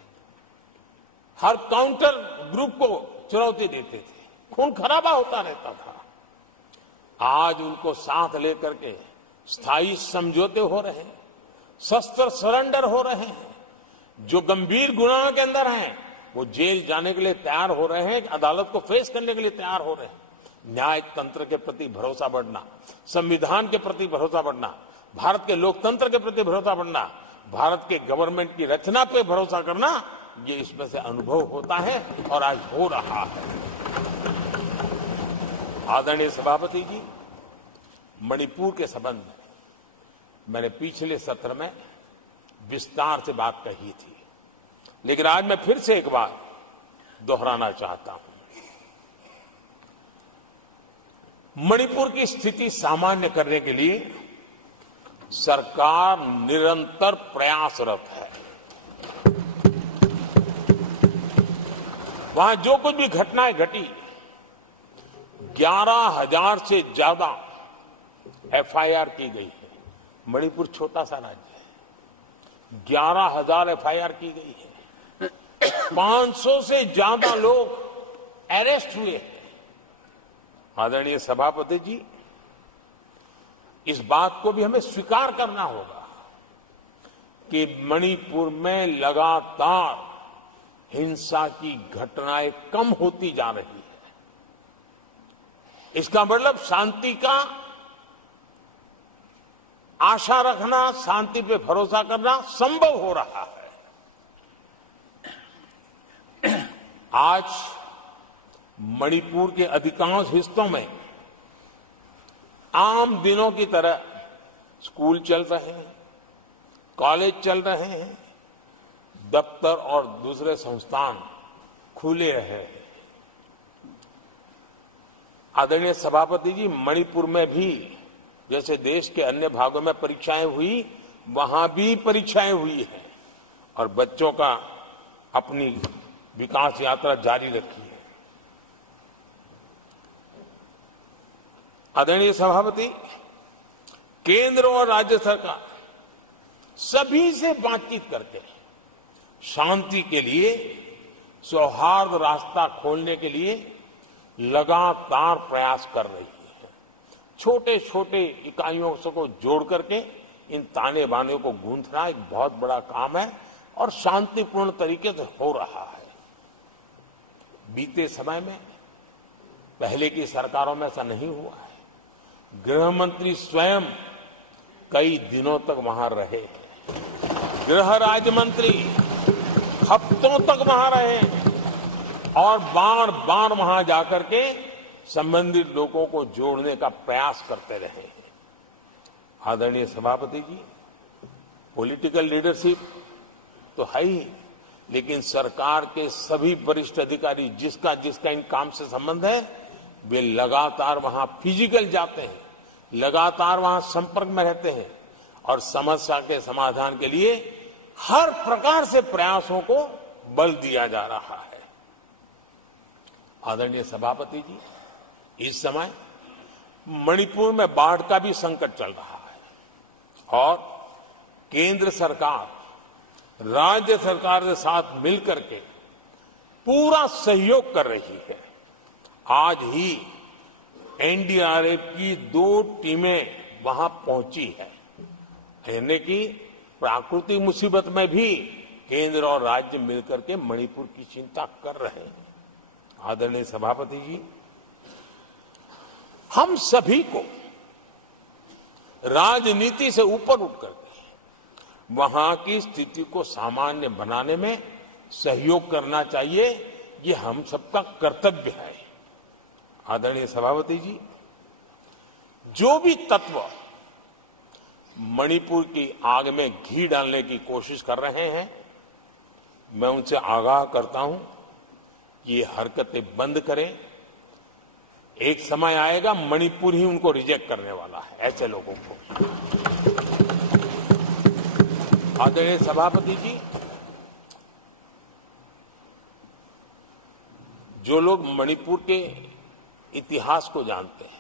हर काउंटर ग्रुप को चुनौती देते थे, खून खराबा होता रहता था। आज उनको साथ लेकर के स्थायी समझौते हो रहे हैं, शस्त्र सरेंडर हो रहे हैं। जो गंभीर गुनाहों के अंदर हैं वो जेल जाने के लिए तैयार हो रहे हैं, अदालत को फेस करने के लिए तैयार हो रहे हैं। न्याय तंत्र के प्रति भरोसा बढ़ना, संविधान के प्रति भरोसा बढ़ना, भारत के लोकतंत्र के प्रति भरोसा बढ़ना, भारत के गवर्नमेंट की रचना पे भरोसा करना, ये इसमें से अनुभव होता है और आज हो रहा है। आदरणीय सभापति जी, मणिपुर के संबंध में मैंने पिछले सत्र में विस्तार से बात कही थी, लेकिन आज मैं फिर से एक बार दोहराना चाहता हूं। मणिपुर की स्थिति सामान्य करने के लिए सरकार निरंतर प्रयासरत है। वहां जो कुछ भी घटनाएं घटी, 11,000 से ज्यादा एफआईआर की गई है। मणिपुर छोटा सा राज्य है, 11,000 एफआईआर की गई है। 500 से ज्यादा लोग अरेस्ट हुए हैं। आदरणीय सभापति जी, इस बात को भी हमें स्वीकार करना होगा कि मणिपुर में लगातार हिंसा की घटनाएं कम होती जा रही है। इसका मतलब शांति का आशा रखना, शांति पे भरोसा करना संभव हो रहा है। आज मणिपुर के अधिकांश हिस्सों में आम दिनों की तरह स्कूल चल रहे हैं, कॉलेज चल रहे हैं, दफ्तर और दूसरे संस्थान खुले रहे हैं। आदरणीय सभापति जी, मणिपुर में भी जैसे देश के अन्य भागों में परीक्षाएं हुई, वहां भी परीक्षाएं हुई हैं और बच्चों का अपनी विकास यात्रा जारी रखी है। आदरणीय सभापति, केंद्र और राज्य सरकार सभी से बातचीत करके शांति के लिए, सौहार्द रास्ता खोलने के लिए लगातार प्रयास कर रही है। छोटे छोटे इकाइयों को जोड़ करके इन ताने बाने को गूंथना एक बहुत बड़ा काम है और शांतिपूर्ण तरीके से हो रहा है। बीते समय में पहले की सरकारों में ऐसा नहीं हुआ है। गृह मंत्री स्वयं कई दिनों तक वहां रहे हैं, गृह राज्य मंत्री हफ्तों तक वहां रहे और बार बार वहां जाकर के संबंधित लोगों को जोड़ने का प्रयास करते रहे हैं। आदरणीय सभापति जी, पॉलिटिकल लीडरशिप तो है ही, लेकिन सरकार के सभी वरिष्ठ अधिकारी जिसका जिसका इन काम से संबंध है, वे लगातार वहां फिजिकल जाते हैं, लगातार वहां संपर्क में रहते हैं और समस्या के समाधान के लिए हर प्रकार से प्रयासों को बल दिया जा रहा है। आदरणीय सभापति जी, इस समय मणिपुर में बाढ़ का भी संकट चल रहा है और केंद्र सरकार राज्य सरकार के साथ मिलकर के पूरा सहयोग कर रही है। आज ही एनडीआरएफ की 2 टीमें वहां पहुंची है, यानी कि प्राकृतिक मुसीबत में भी केंद्र और राज्य मिलकर के मणिपुर की चिंता कर रहे हैं। आदरणीय सभापति जी, हम सभी को राजनीति से ऊपर उठ करके वहां की स्थिति को सामान्य बनाने में सहयोग करना चाहिए, ये हम सबका कर्तव्य है। आदरणीय सभापति जी, जो भी तत्व मणिपुर की आग में घी डालने की कोशिश कर रहे हैं, मैं उनसे आगाह करता हूं कि ये हरकतें बंद करें। एक समय आएगा मणिपुर ही उनको रिजेक्ट करने वाला है, ऐसे लोगों को। आदरणीय सभापति जी, जो लोग मणिपुर के इतिहास को जानते हैं,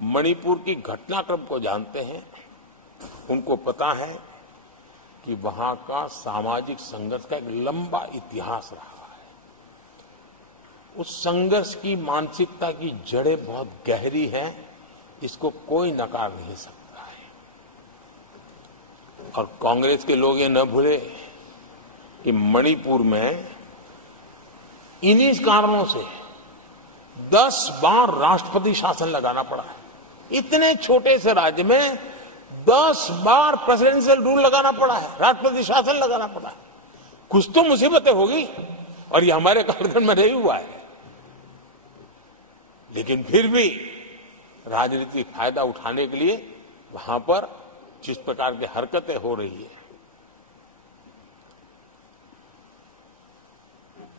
मणिपुर की घटनाक्रम को जानते हैं, उनको पता है कि वहां का सामाजिक संघर्ष का एक लंबा इतिहास रहा है। उस संघर्ष की मानसिकता की जड़ें बहुत गहरी हैं, इसको कोई नकार नहीं सकता है। और कांग्रेस के लोग ये न भूले कि मणिपुर में इन्हीं कारणों से 10 बार राष्ट्रपति शासन लगाना पड़ा है। इतने छोटे से राज्य में 10 बार प्रेसिडेंशियल रूल लगाना पड़ा है, राष्ट्रपति शासन लगाना पड़ा है। कुछ तो मुसीबतें होगी और ये हमारे कार्यक्रम में नहीं हुआ है, लेकिन फिर भी राजनीतिक फायदा उठाने के लिए वहां पर जिस प्रकार की हरकतें हो रही है,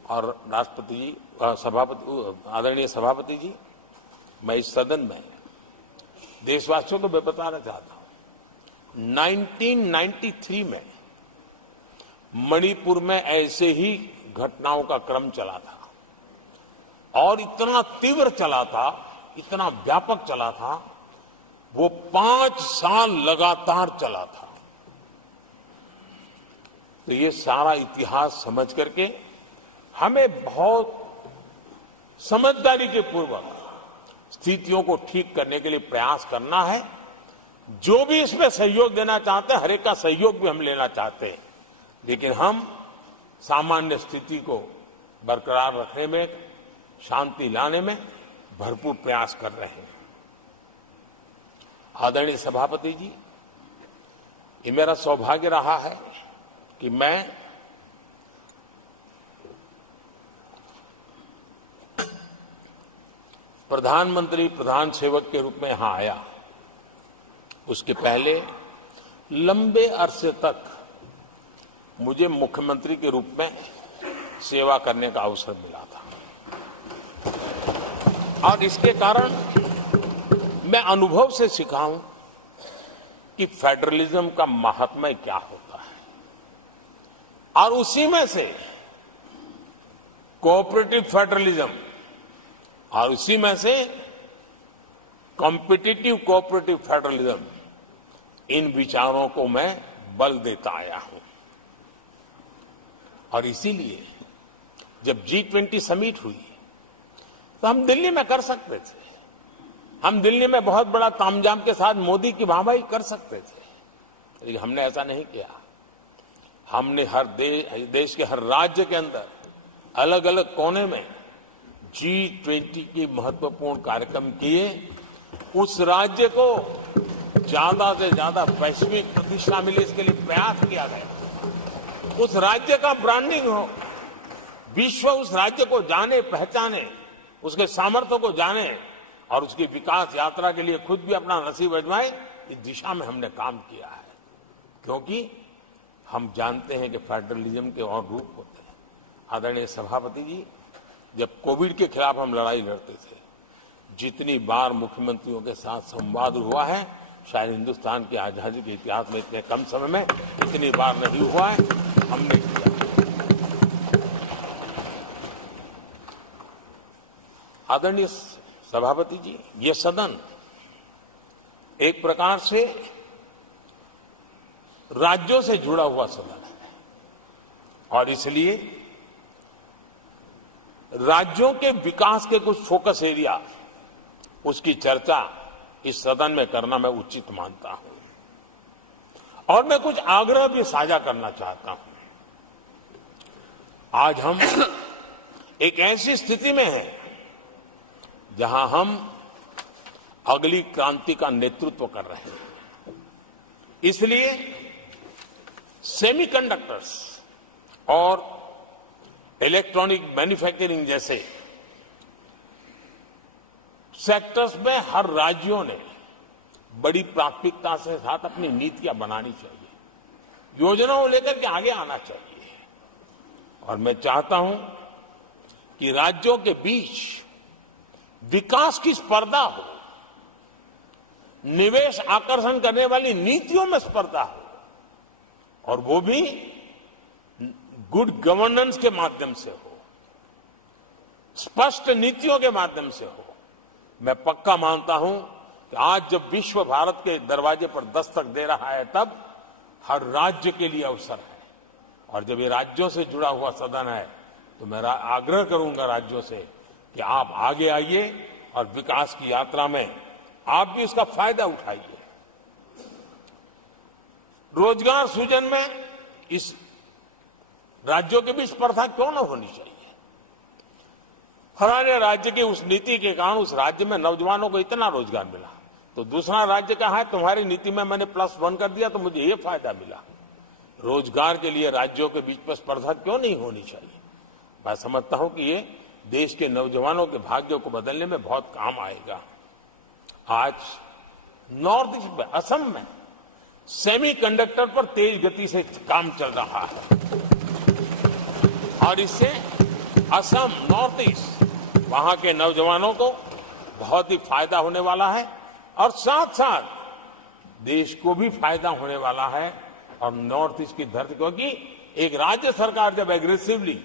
और राष्ट्रपति जी, आदरणीय सभापति जी, मैं इस सदन में देशवासियों को मैं बताना चाहता हूं, 1993 में मणिपुर में ऐसे ही घटनाओं का क्रम चला था और इतना तीव्र चला था, इतना व्यापक चला था, वो 5 साल लगातार चला था। तो ये सारा इतिहास समझ करके हमें बहुत समझदारी के पूर्वक स्थितियों को ठीक करने के लिए प्रयास करना है। जो भी इसमें सहयोग देना चाहते हैं, हर एक का सहयोग भी हम लेना चाहते हैं, लेकिन हम सामान्य स्थिति को बरकरार रखने में, शांति लाने में भरपूर प्रयास कर रहे हैं। आदरणीय सभापति जी, ये मेरा सौभाग्य रहा है कि मैं प्रधानमंत्री प्रधान सेवक के रूप में यहां आया। उसके पहले लंबे अरसे तक मुझे मुख्यमंत्री के रूप में सेवा करने का अवसर मिला था और इसके कारण मैं अनुभव से सीखा हूं कि फेडरलिज्म का महात्म्य क्या होता है, और उसी में से कोऑपरेटिव फेडरलिज्म और उसी में से कॉम्पिटिटिव कोऑपरेटिव फेडरलिज्म, इन विचारों को मैं बल देता आया हूं। और इसीलिए जब G20 समिट हुई तो हम दिल्ली में कर सकते थे, हम दिल्ली में बहुत बड़ा तामझाम के साथ मोदी की वाहवाही कर सकते थे, लेकिन हमने ऐसा नहीं किया। हमने हर देश के हर राज्य के अंदर अलग अलग कोने में G20 की महत्वपूर्ण कार्यक्रम किए। उस राज्य को ज्यादा से ज्यादा वैश्विक प्रतिष्ठा मिले, इसके लिए प्रयास किया गया। उस राज्य का ब्रांडिंग हो, विश्व उस राज्य को जाने पहचाने, उसके सामर्थ्य को जाने और उसकी विकास यात्रा के लिए खुद भी अपना नसीब आजमाए, इस दिशा में हमने काम किया है। क्योंकि हम जानते हैं कि फेडरलिज्म के और रूप होते हैं। आदरणीय सभापति जी, जब कोविड के खिलाफ हम लड़ाई लड़ते थे, जितनी बार मुख्यमंत्रियों के साथ संवाद हुआ है, शायद हिंदुस्तान की आजादी के इतिहास में इतने कम समय में इतनी बार नहीं हुआ है, हमने किया। आदरणीय सभापति जी, ये सदन एक प्रकार से राज्यों से जुड़ा हुआ सदन है और इसलिए राज्यों के विकास के कुछ फोकस एरिया, उसकी चर्चा इस सदन में करना मैं उचित मानता हूं और मैं कुछ आग्रह भी साझा करना चाहता हूं। आज हम एक ऐसी स्थिति में हैं जहां हम अगली क्रांति का नेतृत्व कर रहे हैं। इसलिए सेमीकंडक्टर्स और इलेक्ट्रॉनिक मैन्युफैक्चरिंग जैसे सेक्टर्स में हर राज्यों ने बड़ी प्राथमिकता से साथ अपनी नीतियां बनानी चाहिए, योजनाओं लेकर के आगे आना चाहिए। और मैं चाहता हूं कि राज्यों के बीच विकास की स्पर्धा हो, निवेश आकर्षण करने वाली नीतियों में स्पर्धा हो, और वो भी गुड गवर्नेंस के माध्यम से हो, स्पष्ट नीतियों के माध्यम से हो। मैं पक्का मानता हूं कि आज जब विश्व भारत के दरवाजे पर दस्तक दे रहा है, तब हर राज्य के लिए अवसर है। और जब ये राज्यों से जुड़ा हुआ सदन है, तो मैं आग्रह करूंगा राज्यों से कि आप आगे आइए और विकास की यात्रा में आप भी इसका फायदा उठाइए। रोजगार सृजन में इस राज्यों के बीच स्पर्धा क्यों न होनी चाहिए। हमारे राज्य की उस नीति के कारण उस राज्य में नौजवानों को इतना रोजगार मिला, तो दूसरा राज्य कहा है तुम्हारी नीति में मैंने +1 कर दिया तो मुझे ये फायदा मिला। रोजगार के लिए राज्यों के बीच में स्पर्धा क्यों नहीं होनी चाहिए। मैं समझता हूं कि ये देश के नौजवानों के भाग्यों को बदलने में बहुत काम आएगा। आज नॉर्थ ईस्ट में, असम में सेमीकंडक्टर पर तेज गति से काम चल रहा है और इससे असम, नॉर्थ ईस्ट, वहां के नौजवानों को बहुत ही फायदा होने वाला है और साथ साथ देश को भी फायदा होने वाला है। और नॉर्थ ईस्ट की धरती, क्योंकि एक राज्य सरकार जब एग्रेसिवली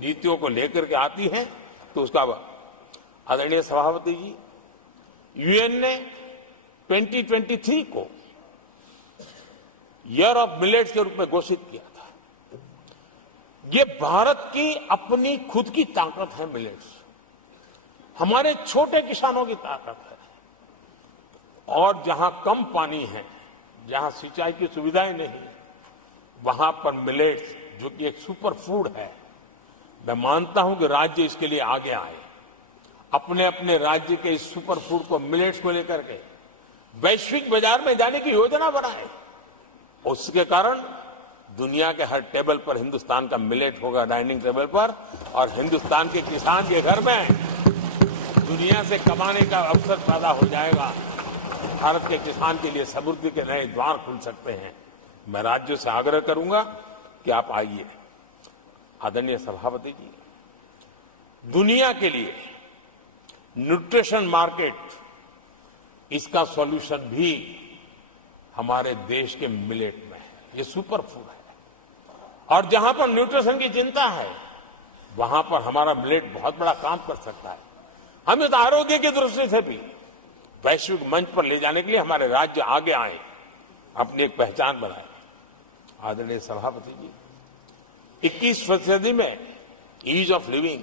नीतियों को लेकर के आती है तो उसका, आदरणीय सभापति जी, यूएन ने 2023 को ईयर ऑफ मिलेट्स के रूप में घोषित किया था। ये भारत की अपनी खुद की ताकत है। मिलेट्स हमारे छोटे किसानों की ताकत है और जहां कम पानी है, जहां सिंचाई की सुविधाएं नहीं है, वहां पर मिलेट्स, जो कि एक सुपर फूड है, मैं मानता हूं कि राज्य इसके लिए आगे आए, अपने अपने राज्य के इस सुपर फूड को, मिलेट्स को लेकर के वैश्विक बाजार में जाने की योजना बनाए। उसके कारण दुनिया के हर टेबल पर हिंदुस्तान का मिलेट होगा, डाइनिंग टेबल पर, और हिंदुस्तान के किसान के घर में दुनिया से कमाने का अवसर पैदा हो जाएगा। भारत के किसान के लिए समृद्धि के नए द्वार खुल सकते हैं। मैं राज्यों से आग्रह करूंगा कि आप आइए। आदरणीय सभापति जी, दुनिया के लिए न्यूट्रिशन मार्केट, इसका सॉल्यूशन भी हमारे देश के मिलेट में है। ये सुपर फूड है और जहां पर न्यूट्रिशन की चिंता है, वहां पर हमारा मिलेट बहुत बड़ा काम कर सकता है। हम इस आरोग्य की दृष्टि से भी वैश्विक मंच पर ले जाने के लिए हमारे राज्य आगे आए, अपनी एक पहचान बनाए। आदरणीय सभापति जी, 21वीं सदी में ईज ऑफ लिविंग,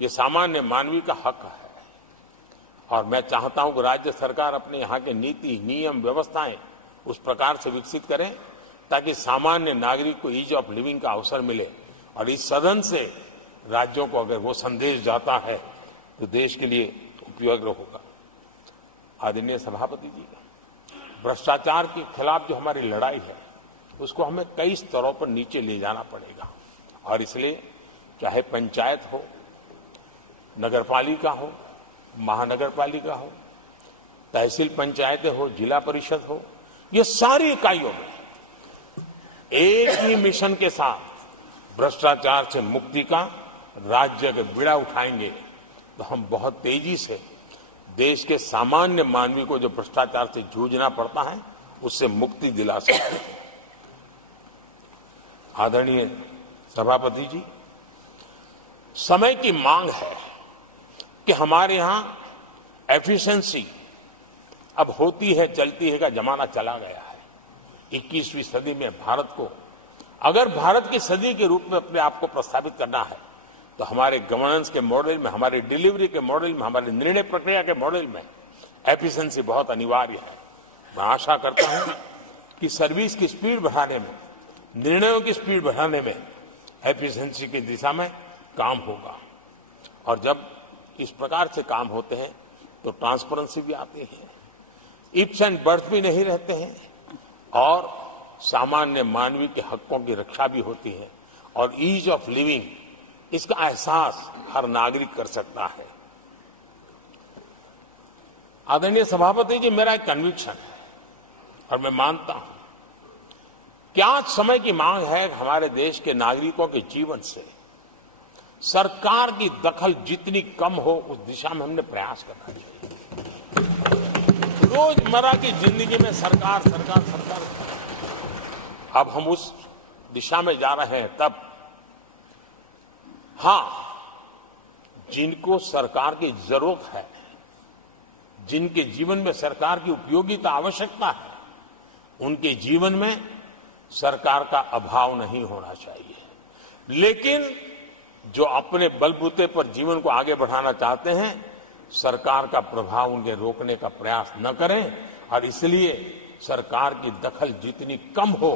ये सामान्य मानवीय का हक है और मैं चाहता हूं कि राज्य सरकार अपने यहां के नीति, नियम, व्यवस्थाएं उस प्रकार से विकसित करें ताकि सामान्य नागरिक को ईज ऑफ लिविंग का अवसर मिले। और इस सदन से राज्यों को अगर वो संदेश जाता है तो देश के लिए उपयोगी होगा। आदरणीय सभापति जी, भ्रष्टाचार के खिलाफ जो हमारी लड़ाई है, उसको हमें कई स्तरों पर नीचे ले जाना पड़ेगा और इसलिए चाहे पंचायत हो, नगरपालिका हो, महानगर पालिका हो, तहसील पंचायतें हो, जिला परिषद हो, ये सारी इकाइयों में एक ही मिशन के साथ भ्रष्टाचार से मुक्ति का राज्य अगर बीड़ा उठाएंगे तो हम बहुत तेजी से देश के सामान्य मानवी को जो भ्रष्टाचार से जूझना पड़ता है उससे मुक्ति दिला सकते हैं। आदरणीय सभापति जी, समय की मांग है कि हमारे यहां एफिशिएंसी अब होती है चलती है का जमाना चला गया है। 21वीं सदी में भारत को अगर भारत की सदी के रूप में अपने आप को प्रस्तावित करना है तो हमारे गवर्नेंस के मॉडल में, हमारे डिलीवरी के मॉडल में, हमारे निर्णय प्रक्रिया के मॉडल में एफिशिएंसी बहुत अनिवार्य है। मैं आशा करता हूं कि सर्विस की स्पीड बढ़ाने में, निर्णयों की स्पीड बढ़ाने में एफिशिएंसी की दिशा में काम होगा। और जब इस प्रकार से काम होते हैं तो ट्रांसपेरेंसी भी आती है, इफ्स एंड बर्ड्स भी नहीं रहते हैं और सामान्य मानवीय के हकों की रक्षा भी होती है और ईज ऑफ लिविंग, इसका एहसास हर नागरिक कर सकता है। आदरणीय सभापति जी, मेरा एक कन्विक्शन है और मैं मानता हूं कि आज समय की मांग है हमारे देश के नागरिकों के जीवन से सरकार की दखल जितनी कम हो उस दिशा में हमने प्रयास करना चाहिए। रोजमर्रा की जिंदगी में सरकार सरकार सरकार, अब हम उस दिशा में जा रहे हैं। तब हां, जिनको सरकार की जरूरत है, जिनके जीवन में सरकार की उपयोगिता आवश्यकता है, उनके जीवन में सरकार का अभाव नहीं होना चाहिए। लेकिन जो अपने बलबूते पर जीवन को आगे बढ़ाना चाहते हैं, सरकार का प्रभाव उनके रोकने का प्रयास न करें और इसलिए सरकार की दखल जितनी कम हो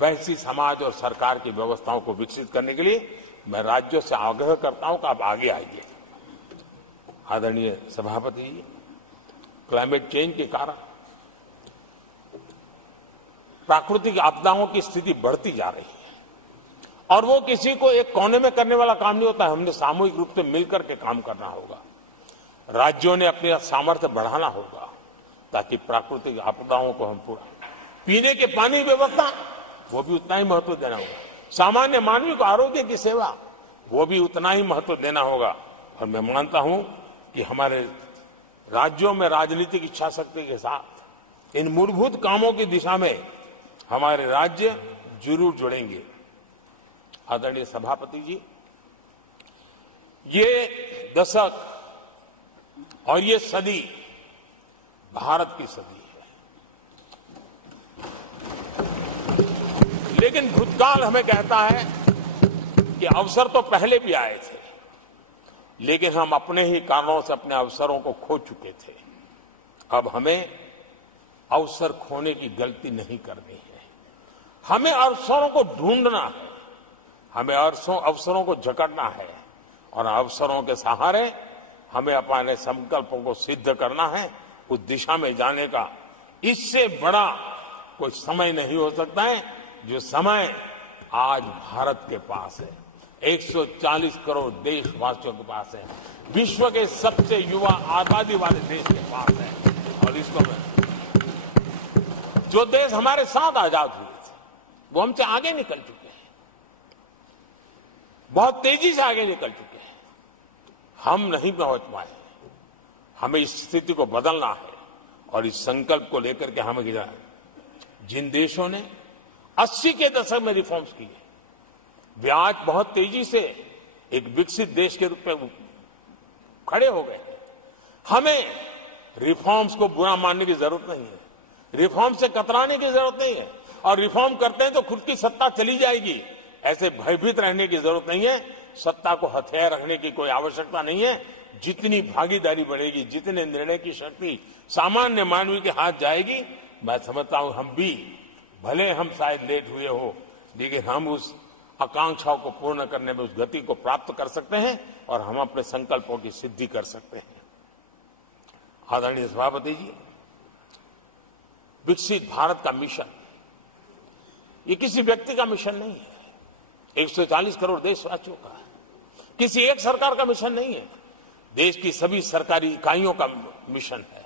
वैसी समाज और सरकार की व्यवस्थाओं को विकसित करने के लिए मैं राज्यों से आग्रह करता हूं कि आप आगे आइए। आदरणीय सभापति जी, क्लाइमेट चेंज के कारण प्राकृतिक आपदाओं की स्थिति बढ़ती जा रही है और वो किसी को एक कोने में करने वाला काम नहीं होता है। हमने सामूहिक रूप से मिलकर के काम करना होगा। राज्यों ने अपने सामर्थ्य बढ़ाना होगा ताकि प्राकृतिक आपदाओं को हम पूरा, पीने के पानी व्यवस्था वो भी उतना ही महत्व देना होगा। सामान्य मानवी को आरोग्य की सेवा वो भी उतना ही महत्व देना होगा। और मैं मानता हूं कि हमारे राज्यों में राजनीतिक इच्छा शक्ति के साथ इन मूलभूत कामों की दिशा में हमारे राज्य जरूर जुड़ेंगे। आदरणीय सभापति जी, ये दशक और ये सदी भारत की सदी है, लेकिन भूतकाल हमें कहता है कि अवसर तो पहले भी आए थे, लेकिन हम अपने ही कारणों से अपने अवसरों को खो चुके थे। अब हमें अवसर खोने की गलती नहीं करनी है। हमें अवसरों को ढूंढना है, हमें अवसरों को जकड़ना है और अवसरों के सहारे हमें अपने संकल्पों को सिद्ध करना है, उस दिशा में जाने का। इससे बड़ा कोई समय नहीं हो सकता है जो समय आज भारत के पास है। 140 करोड़ देशवासियों के पास है, विश्व के सबसे युवा आबादी वाले देश के पास है। और इसको जो देश हमारे साथ आजाद हुए थे वो हमसे आगे निकल चुके हैं, बहुत तेजी से आगे निकल चुके हैं। हम नहीं पहुंच पाए। हमें इस स्थिति को बदलना है और इस संकल्प को लेकर के हमें जिन देशों ने 80 के दशक में रिफॉर्म्स किए, वे आज बहुत तेजी से एक विकसित देश के रूप में खड़े हो गए। हमें रिफॉर्म्स को बुरा मानने की जरूरत नहीं है, रिफॉर्म से कतराने की जरूरत नहीं है। और रिफॉर्म करते हैं तो खुद की सत्ता चली जाएगी, ऐसे भयभीत रहने की जरूरत नहीं है। सत्ता को हथियार रखने की कोई आवश्यकता नहीं है। जितनी भागीदारी बढ़ेगी, जितने निर्णय की शक्ति सामान्य मानवी के हाथ जाएगी, मैं समझता हूं हम भी, भले हम शायद लेट हुए हो, लेकिन हम उस आकांक्षाओं को पूर्ण करने में उस गति को प्राप्त कर सकते हैं और हम अपने संकल्पों की सिद्धि कर सकते हैं। आदरणीय सभापति जी, विकसित भारत का मिशन ये किसी व्यक्ति का मिशन नहीं है, 140 करोड़ देशवासियों का, किसी एक सरकार का मिशन नहीं है, देश की सभी सरकारी इकाइयों का मिशन है।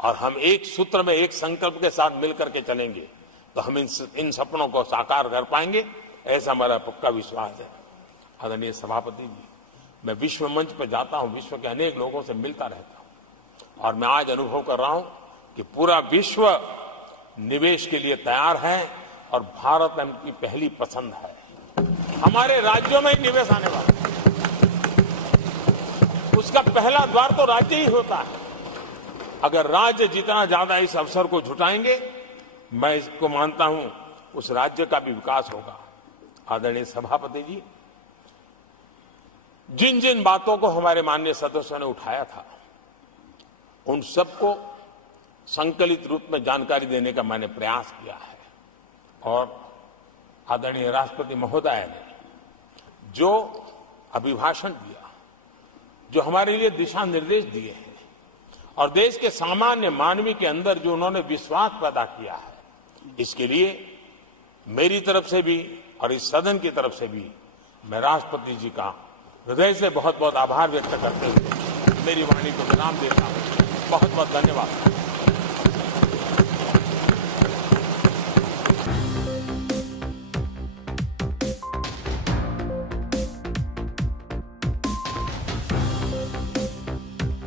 और हम एक सूत्र में, एक संकल्प के साथ मिलकर के चलेंगे तो हम इन सपनों को साकार कर पाएंगे, ऐसा हमारा पक्का विश्वास है। आदरणीय सभापति जी, मैं विश्व मंच पर जाता हूं, विश्व के अनेक लोगों से मिलता रहता हूं और मैं आज अनुभव कर रहा हूं कि पूरा विश्व निवेश के लिए तैयार है और भारत उनकी पहली पसंद है। हमारे राज्यों में ही निवेश आने वाला है। उसका पहला द्वार तो राज्य ही होता है। अगर राज्य जितना ज्यादा इस अवसर को जुटाएंगे, मैं इसको मानता हूं उस राज्य का भी विकास होगा। आदरणीय सभापति जी, जिन जिन बातों को हमारे माननीय सदस्यों ने उठाया था, उन सबको संकलित रूप में जानकारी देने का मैंने प्रयास किया है। और आदरणीय राष्ट्रपति महोदय ने जो अभिभाषण दिया, जो हमारे लिए दिशा निर्देश दिए हैं और देश के सामान्य मानवी के अंदर जो उन्होंने विश्वास पैदा किया है, इसके लिए मेरी तरफ से भी और इस सदन की तरफ से भी मैं राष्ट्रपति जी का हृदय से बहुत बहुत आभार व्यक्त करते हुए मेरी वाणी को विराम देता हूं। बहुत बहुत धन्यवाद।